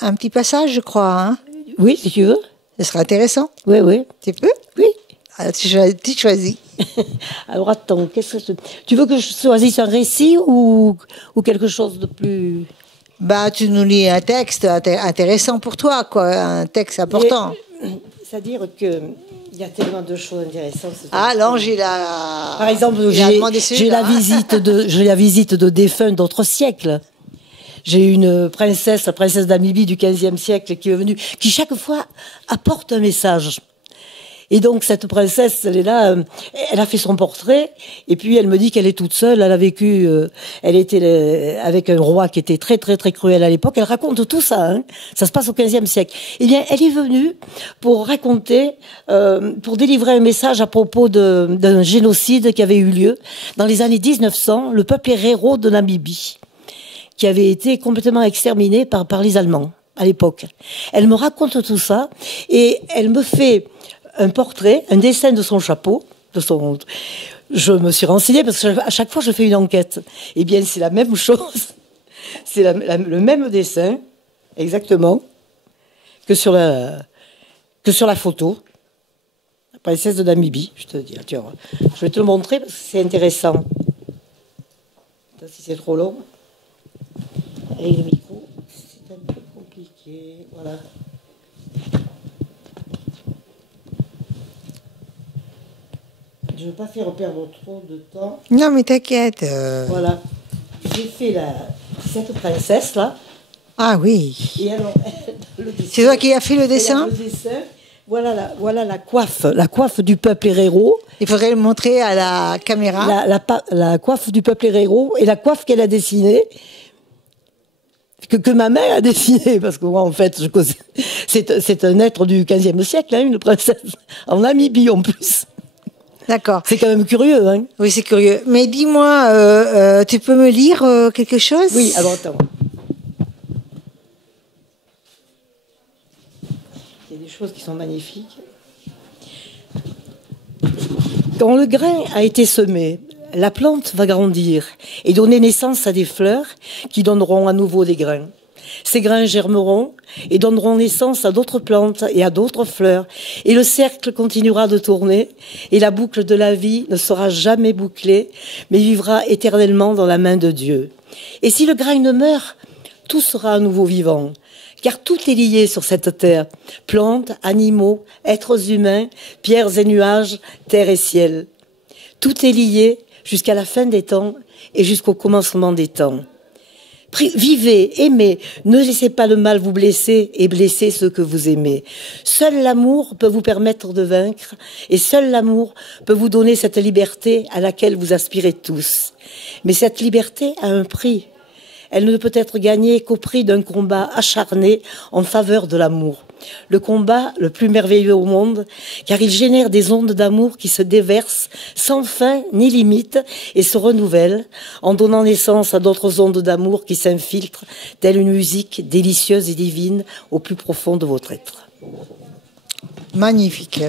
un petit passage, je crois. Hein. Oui, si tu veux. Ce sera intéressant. Oui, oui. Tu peux? Oui. Alors, tu choisis. Alors attends, tu veux que je choisisse un récit ou quelque chose de plus... Bah, tu nous lis un texte intéressant pour toi, quoi, un texte important. C'est-à-dire que il y a tellement de choses intéressantes. L'ange, Par exemple, j'ai la visite de défunts d'autres siècles. J'ai une princesse, la princesse d'Amibie du XVe siècle, qui est venue, qui chaque fois apporte un message. Et donc cette princesse, elle est là, elle a fait son portrait, et puis elle me dit qu'elle est toute seule, elle a vécu, elle était avec un roi qui était très très très cruel à l'époque, elle raconte tout ça, hein. Ça se passe au XVe siècle. Eh bien, elle est venue pour raconter, pour délivrer un message à propos d'un génocide qui avait eu lieu dans les années 1900, le peuple Herero de Namibie, qui avait été complètement exterminé par les Allemands à l'époque. Elle me raconte tout ça, et elle me fait un portrait, un dessin de son chapeau, Je me suis renseignée parce qu'à chaque fois je fais une enquête. Eh bien, c'est la même chose. C'est le même dessin, exactement, que sur la photo. La princesse de Namibie, je te dis. Tiens, je vais te le montrer parce que c'est intéressant. Si c'est trop long. Avec le micro, c'est un peu compliqué. Voilà. Je ne veux pas faire perdre trop de temps. Non, mais t'inquiète. Voilà. J'ai fait cette princesse-là. Ah oui. Et alors, c'est toi qui as fait le dessin? Le dessin. Voilà la coiffe du peuple Herero. Il faudrait le montrer à la caméra. La coiffe du peuple Herero et la coiffe qu'elle a dessinée. Que ma mère a dessiné, parce que moi, en fait, c'est un être du XVe siècle, hein, une princesse, en Namibie en plus. D'accord. C'est quand même curieux, hein. Oui, c'est curieux. Mais dis-moi, tu peux me lire quelque chose? Oui, alors attends. Il y a des choses qui sont magnifiques. Quand le grain a été semé, la plante va grandir et donner naissance à des fleurs qui donneront à nouveau des grains. Ces grains germeront et donneront naissance à d'autres plantes et à d'autres fleurs. Et le cercle continuera de tourner et la boucle de la vie ne sera jamais bouclée, mais vivra éternellement dans la main de Dieu. Et si le grain ne meurt, tout sera à nouveau vivant. Car tout est lié sur cette terre. Plantes, animaux, êtres humains, pierres et nuages, terre et ciel. Tout est lié jusqu'à la fin des temps et jusqu'au commencement des temps. Vivez, aimez, ne laissez pas le mal vous blesser et blesser ceux que vous aimez. Seul l'amour peut vous permettre de vaincre et seul l'amour peut vous donner cette liberté à laquelle vous aspirez tous. Mais cette liberté a un prix. Elle ne peut être gagnée qu'au prix d'un combat acharné en faveur de l'amour. Le combat le plus merveilleux au monde, car il génère des ondes d'amour qui se déversent sans fin ni limite et se renouvellent en donnant naissance à d'autres ondes d'amour qui s'infiltrent, telle une musique délicieuse et divine au plus profond de votre être. Magnifique,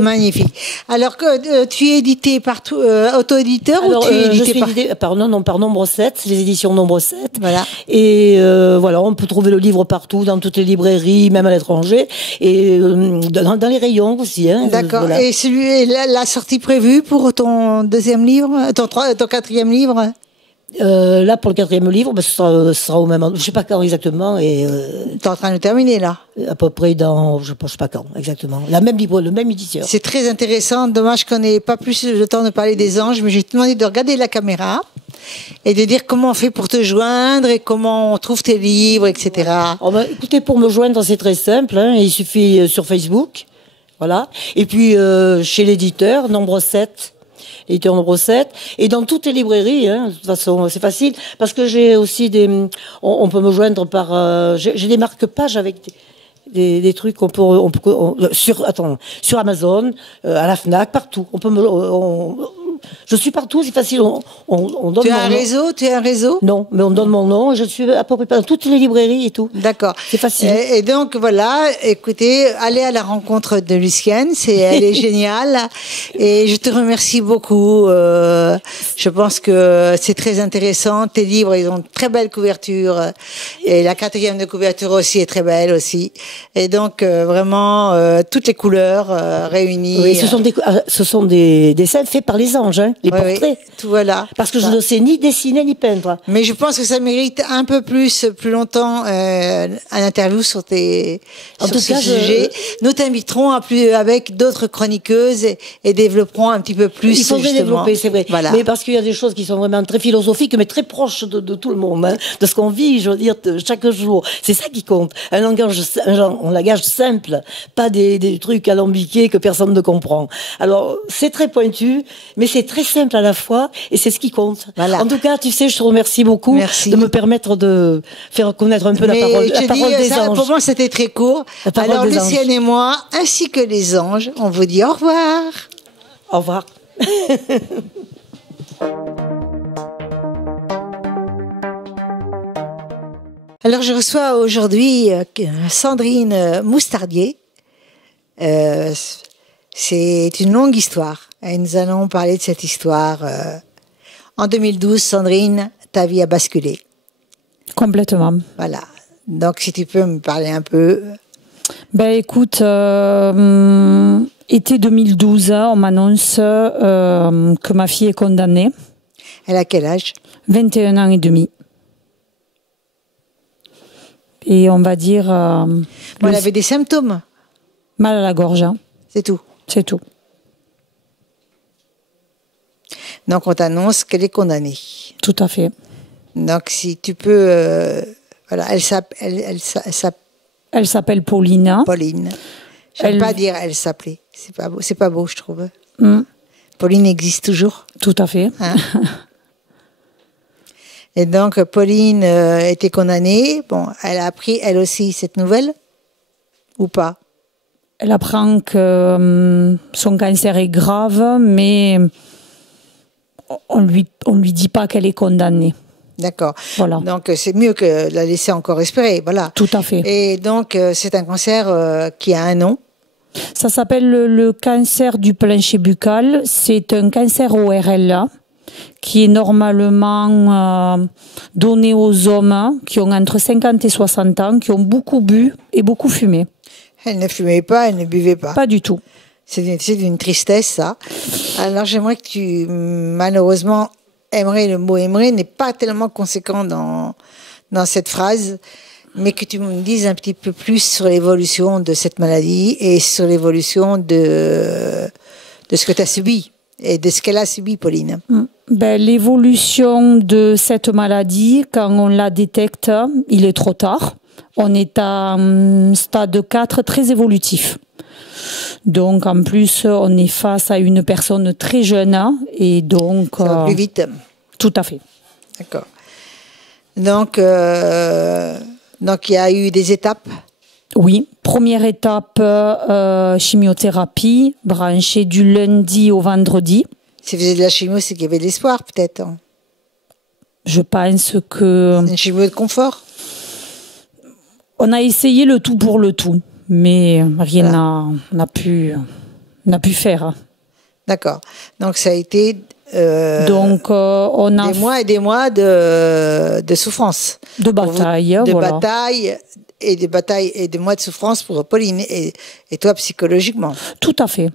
magnifique. Alors que tu es édité par auto-éditeur ou tu es édité par Nombre 7, les éditions Nombre 7. Voilà. Et voilà, on peut trouver le livre partout, dans toutes les librairies, même à l'étranger, et dans les rayons aussi. Hein, d'accord. Voilà. Et la sortie prévue pour ton deuxième livre, ton quatrième livre? Là, pour le 4e livre, ce sera au même endroit. Je sais pas quand exactement. Et t'es en train de terminer là. À peu près dans, je sais pas quand exactement. Le même éditeur. C'est très intéressant. Dommage qu'on n'ait pas plus le temps de parler des anges, mais je vais te demander de regarder la caméra et de dire comment on fait pour te joindre et comment on trouve tes livres, etc. Écoutez, pour me joindre, c'est très simple. Hein, il suffit sur Facebook, voilà. Et puis chez l'éditeur, nombre 7. Éditeur nombre 7, et dans toutes les librairies, hein, de toute façon, c'est facile, parce que j'ai aussi on peut me joindre par, j'ai des marque-pages avec des trucs sur Amazon, à la Fnac, partout. Je suis partout, c'est facile. On donne tu as un réseau? Non, mais on donne mon nom. Je suis à peu près dans toutes les librairies et tout. D'accord. C'est facile. Et donc voilà, écoutez, allez à la rencontre de Lucienne. Elle est géniale. Et je te remercie beaucoup. Je pense que c'est très intéressant. Tes livres, ils ont une très belle couverture. Et la 4e de couverture aussi est très belle aussi. Et donc vraiment toutes les couleurs réunies. Oui, ce sont des dessins faits par les anges. Les portraits. Oui, tout voilà. Parce que je ne sais ni dessiner ni peindre. Mais je pense que ça mérite un peu plus longtemps un interview sur ce sujet. Nous t'inviterons avec d'autres chroniqueuses et développerons un petit peu plus. Il faudrait développer, c'est vrai. Voilà. Mais parce qu'il y a des choses qui sont vraiment très philosophiques, mais très proches de tout le monde, hein, de ce qu'on vit, je veux dire, chaque jour. C'est ça qui compte. Un langage simple, pas des trucs alambiqués que personne ne comprend. Alors, c'est très pointu, mais c'est très simple à la fois, et c'est ce qui compte. Voilà. En tout cas, tu sais, je te remercie beaucoup de me permettre de faire connaître un peu la parole des anges. Pour moi, c'était très court. Alors, Lucienne et moi, ainsi que les anges, on vous dit au revoir. Au revoir. Alors, je reçois aujourd'hui Sandrine Moustardier. C'est une longue histoire. Et nous allons parler de cette histoire. En 2012, Sandrine, ta vie a basculé. Complètement. Voilà. Donc, si tu peux me parler un peu. Ben, écoute, été 2012, on m'annonce que ma fille est condamnée. Elle a quel âge? 21 ans et demi. Et on va dire... elle avait des symptômes? Mal à la gorge. Hein. C'est tout? C'est tout. Donc, on t'annonce qu'elle est condamnée. Tout à fait. Donc, si tu peux... voilà, elle s'appelle Pauline. Pauline. J'aime pas dire elle s'appelait. C'est pas beau, je trouve. Pauline existe toujours. Tout à fait. Hein? Et donc, Pauline était condamnée. Bon, elle a appris, elle aussi, cette nouvelle? Ou pas? Elle apprend que son cancer est grave, mais on lui dit pas qu'elle est condamnée. D'accord. Voilà. Donc, c'est mieux que la laisser encore espérer. Voilà. Tout à fait. Et donc, c'est un cancer qui a un nom. Ça s'appelle le cancer du plancher buccal. C'est un cancer ORL qui est normalement donné aux hommes qui ont entre 50 et 60 ans, qui ont beaucoup bu et beaucoup fumé. Elle ne fumait pas, elle ne buvait pas. Pas du tout. C'est d'une tristesse, ça. Alors, j'aimerais que tu, malheureusement, le mot aimerais n'est pas tellement conséquent dans cette phrase, mais que tu me dises un petit peu plus sur l'évolution de cette maladie et sur l'évolution de ce que tu as subi et de ce qu'elle a subi, Pauline. L'évolution de cette maladie, quand on la détecte, il est trop tard. On est à stade 4 très évolutif. Donc, en plus, on est face à une personne très jeune et donc... Ça va plus vite. Tout à fait. D'accord. Donc, il y a eu des étapes? Oui. Première étape, chimiothérapie, branchée du lundi au vendredi. Si vous faisiez de la chimio, c'est qu'il y avait de l'espoir, peut-être? Je pense que... C'est une chimio de confort? On a essayé le tout pour le tout, mais rien n'a pu faire. D'accord. Donc, ça a été... on a des mois et des mois de souffrance. De bataille, de bataille et des mois de souffrance pour Pauline et toi psychologiquement. Tout à fait.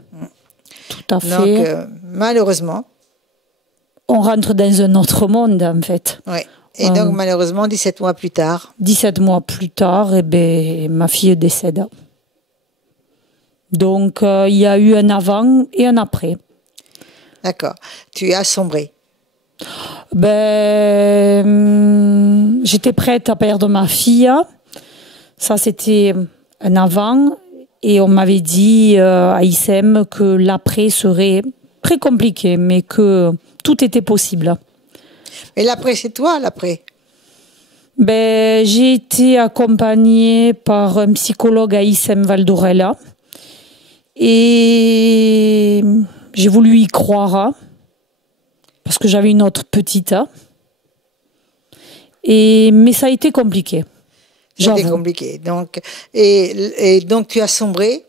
Tout à fait. Donc, malheureusement, on rentre dans un autre monde, en fait. Ouais. Et donc, malheureusement, 17 mois plus tard. 17 mois plus tard, eh ben, ma fille décède. Donc, il y a eu un avant et un après. D'accord. Tu as sombré. Ben, j'étais prête à perdre ma fille. Ça, c'était un avant. Et on m'avait dit à ICM que l'après serait très compliqué, mais que tout était possible. Mais l'après, c'est toi, l'après? Ben, j'ai été accompagnée par un psychologue à ICM Val d'Orella. Et j'ai voulu y croire, parce que j'avais une autre petite. Mais ça a été compliqué. C'était compliqué. Donc, et donc, tu as sombré.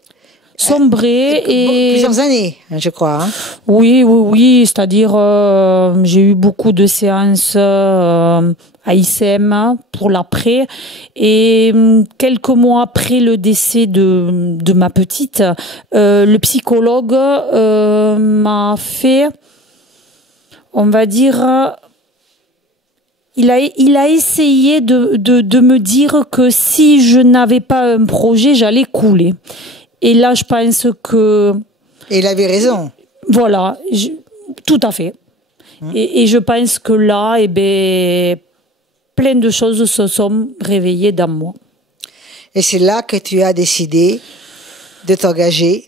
Et plusieurs années, je crois. Hein. Oui. C'est-à-dire, j'ai eu beaucoup de séances à ICM pour l'après. Et quelques mois après le décès de ma petite, le psychologue m'a fait, on va dire, il a essayé de me dire que si je n'avais pas un projet, j'allais couler. Et là, je pense que... Et il avait raison. Voilà, tout à fait. Et je pense que là, eh ben, plein de choses se sont réveillées dans moi. Et c'est là que tu as décidé de t'engager.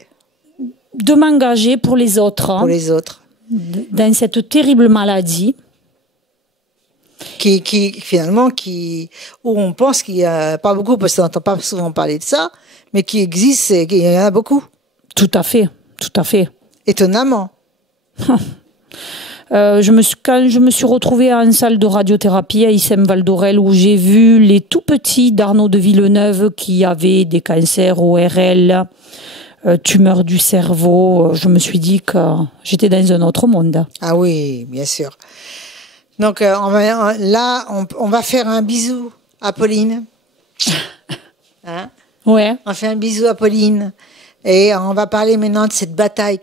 De m'engager pour les autres. Pour les autres. Dans cette terrible maladie. Qui finalement, où on pense qu'il n'y a pas beaucoup, parce qu'on n'entend pas souvent parler de ça, mais qui existe, et il y en a beaucoup. Tout à fait. Étonnamment. Quand je me suis retrouvée en salle de radiothérapie à ICM Val d'Orelle, où j'ai vu les tout petits d'Arnaud de Villeneuve qui avaient des cancers ORL, tumeurs du cerveau, je me suis dit que j'étais dans un autre monde. Ah oui, bien sûr. Donc là, on va faire un bisou à Pauline. Hein? Ouais. On fait un bisou à Pauline. Et on va parler maintenant de cette bataille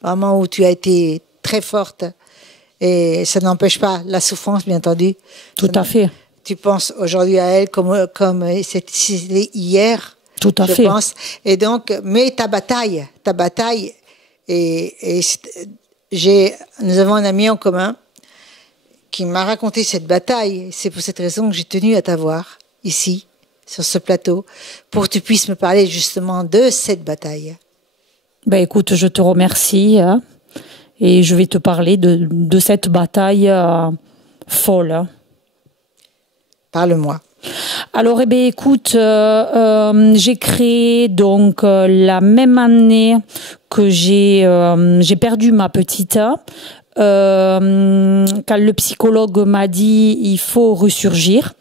vraiment où tu as été très forte. Et ça n'empêche pas la souffrance, bien entendu. Tout à fait. Tu penses aujourd'hui à elle comme c'était hier. Tout à fait. Je pense. Et donc, mais ta bataille, nous avons un ami en commun qui m'a raconté cette bataille. C'est pour cette raison que j'ai tenu à t'avoir ici, sur ce plateau, pour que tu puisses me parler justement de cette bataille. Ben écoute, je te remercie et je vais te parler de cette bataille folle. Parle-moi. Alors, eh bien, écoute, j'ai créé donc la même année que j'ai perdu ma petite. Quand le psychologue m'a dit il faut ressurgir,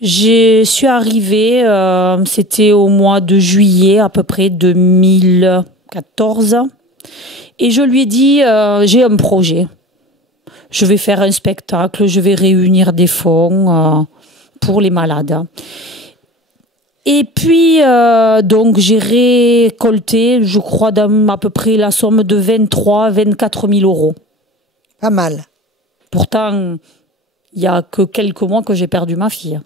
je suis arrivée, c'était au mois de juillet à peu près 2014, et je lui ai dit j'ai un projet, je vais faire un spectacle, je vais réunir des fonds pour les malades. Et puis, donc, j'ai récolté, je crois, à peu près la somme de 24 000 euros. Pas mal. Pourtant, il n'y a que quelques mois que j'ai perdu ma fille.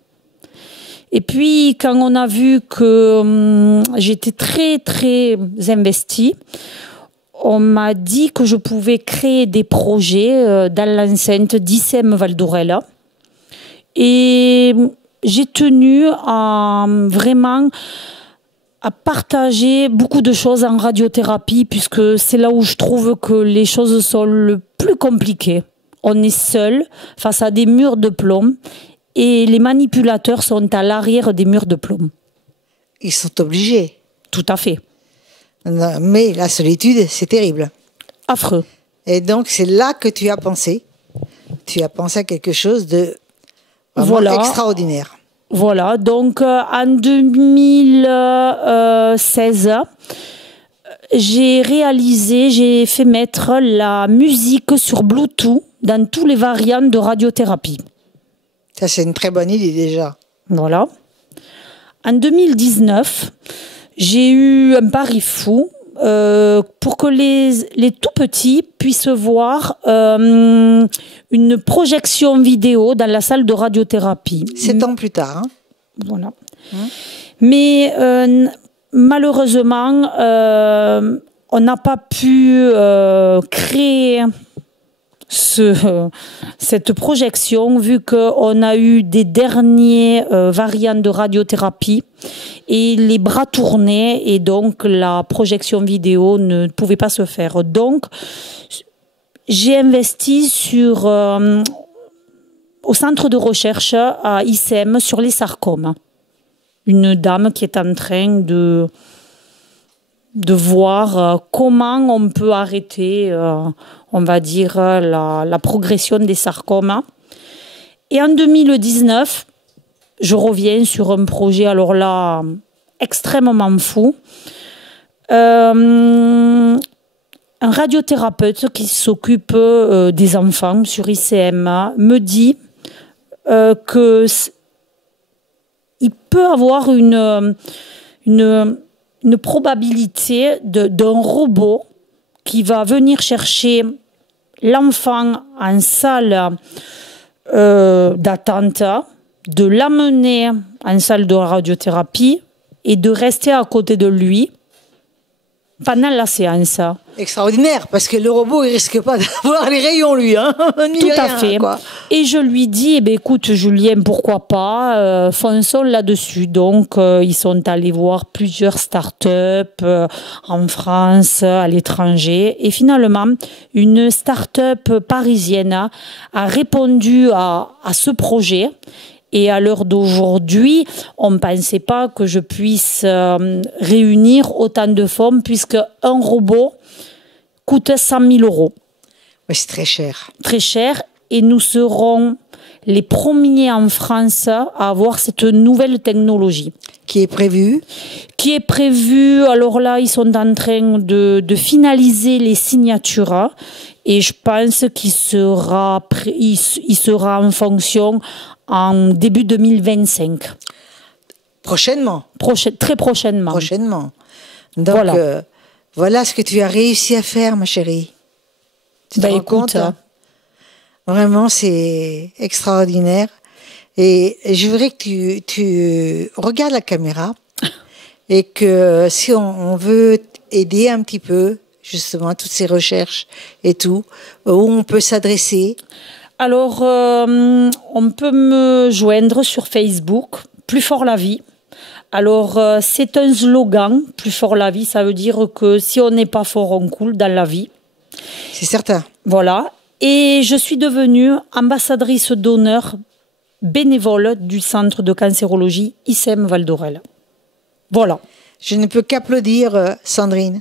Et puis, quand on a vu que j'étais très, très investie, on m'a dit que je pouvais créer des projets dans l'enceinte d'ICM Val d'Orelle. Et j'ai tenu à partager beaucoup de choses en radiothérapie, puisque c'est là où je trouve que les choses sont le plus compliquées. On est seul face à des murs de plomb et les manipulateurs sont à l'arrière des murs de plomb. Ils sont obligés. Tout à fait. Mais la solitude, c'est terrible. Affreux. Et donc, c'est là que tu as pensé. Tu as pensé à quelque chose de vraiment extraordinaire. Voilà, donc en 2016, j'ai fait mettre la musique sur Bluetooth dans tous les variantes de radiothérapie. Ça, c'est une très bonne idée déjà. Voilà. En 2019, j'ai eu un pari fou. pour que les tout petits puissent voir une projection vidéo dans la salle de radiothérapie. 7 ans plus tard. Hein. Voilà. Mais malheureusement, on n'a pas pu créer cette projection vu qu'on a eu des derniers variantes de radiothérapie et les bras tournaient et donc la projection vidéo ne pouvait pas se faire. Donc, j'ai investi au centre de recherche à ICEM sur les sarcomes. Une dame qui est en train de voir comment on peut arrêter, on va dire, la progression des sarcomes. Et en 2019, je reviens sur un projet, alors là, extrêmement fou. Un radiothérapeute qui s'occupe des enfants sur ICM me dit que il peut avoir une probabilité d'un robot qui va venir chercher l'enfant en salle d'attente, de l'amener en salle de radiothérapie et de rester à côté de lui pendant la séance. Extraordinaire, parce que le robot, il risque pas d'avoir les rayons, lui. Hein. Tout à fait. Quoi. Et je lui dis, écoute, Julien, pourquoi pas, fonçons là-dessus. Donc, ils sont allés voir plusieurs start-up en France, à l'étranger. Et finalement, une start-up parisienne a répondu à ce projet. Et à l'heure d'aujourd'hui, on ne pensait pas que je puisse réunir autant de fonds, puisque un robot coûte 100 000 €. Mais c'est très cher. Très cher. Et nous serons les premiers en France à avoir cette nouvelle technologie. Qui est prévue ? Qui est prévue. Alors là, ils sont en train de finaliser les signatures. Et je pense qu'il sera en fonction en début 2025. Prochainement. Très prochainement. Prochainement. Donc, voilà ce que tu as réussi à faire, ma chérie. Tu te rends compte, hein? Vraiment, c'est extraordinaire. Et je voudrais que tu regardes la caméra et que si on veut aider un petit peu, justement, toutes ces recherches et tout, où on peut s'adresser. Alors, on peut me joindre sur Facebook, Plus fort la vie. Alors, c'est un slogan, Plus fort la vie, ça veut dire que si on n'est pas fort, on coule dans la vie. C'est certain. Voilà. Et je suis devenue ambassadrice d'honneur bénévole du centre de cancérologie ICEM Val d'Orel. Voilà. Je ne peux qu'applaudir, Sandrine.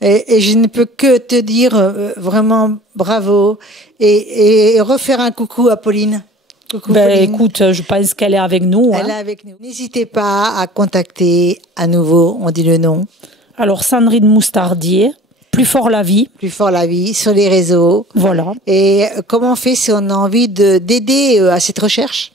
Et je ne peux que te dire vraiment bravo et refaire un coucou à Pauline. Coucou, Pauline. Écoute, je pense qu'elle est avec nous. Elle est avec nous. N'hésitez pas à contacter à nouveau, on dit le nom. Alors, Sandrine Moustardier, Plus fort la vie. Plus fort la vie, sur les réseaux. Voilà. Et comment on fait si on a envie d'aider à cette recherche ?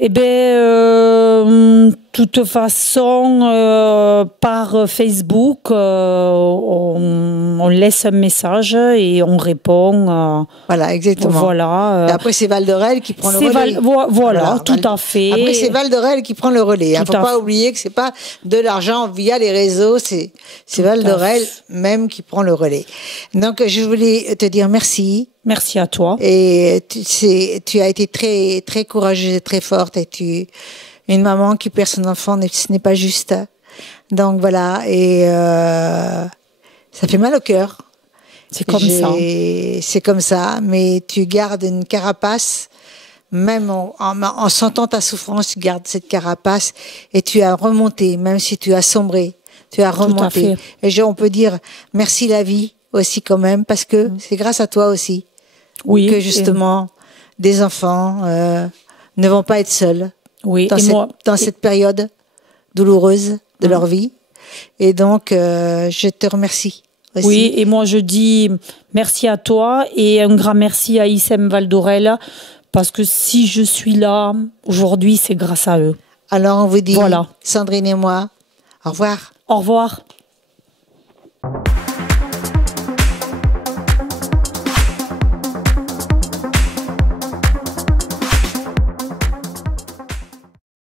Eh bien, toute façon, par Facebook, on laisse un message et on répond. Voilà, exactement. Voilà. Et après, c'est Val d'Orel qui prend le relais. Voilà, tout à fait. Après, c'est Val d'Orel qui prend le relais. Il ne faut pas oublier que ce n'est pas de l'argent via les réseaux, c'est Val d'Orel même qui prend le relais. Donc, je voulais te dire merci. Merci à toi. Et tu as été très, très courageuse et très forte. Et une maman qui perd son enfant, ce n'est pas juste. Donc voilà, et ça fait mal au cœur. C'est comme ça. C'est comme ça, mais tu gardes une carapace. Même en sentant ta souffrance, tu gardes cette carapace et tu as remonté, même si tu as sombré. Tu as remonté. Et on peut dire merci la vie aussi quand même, parce que c'est grâce à toi aussi. Oui, que justement, des enfants ne vont pas être seuls dans cette période douloureuse de leur vie. Et donc, je te remercie aussi. Oui, et moi je dis merci à toi et un grand merci à ICEM Val d'Orel, parce que si je suis là aujourd'hui, c'est grâce à eux. Alors on vous dit, Sandrine et moi, au revoir. Au revoir.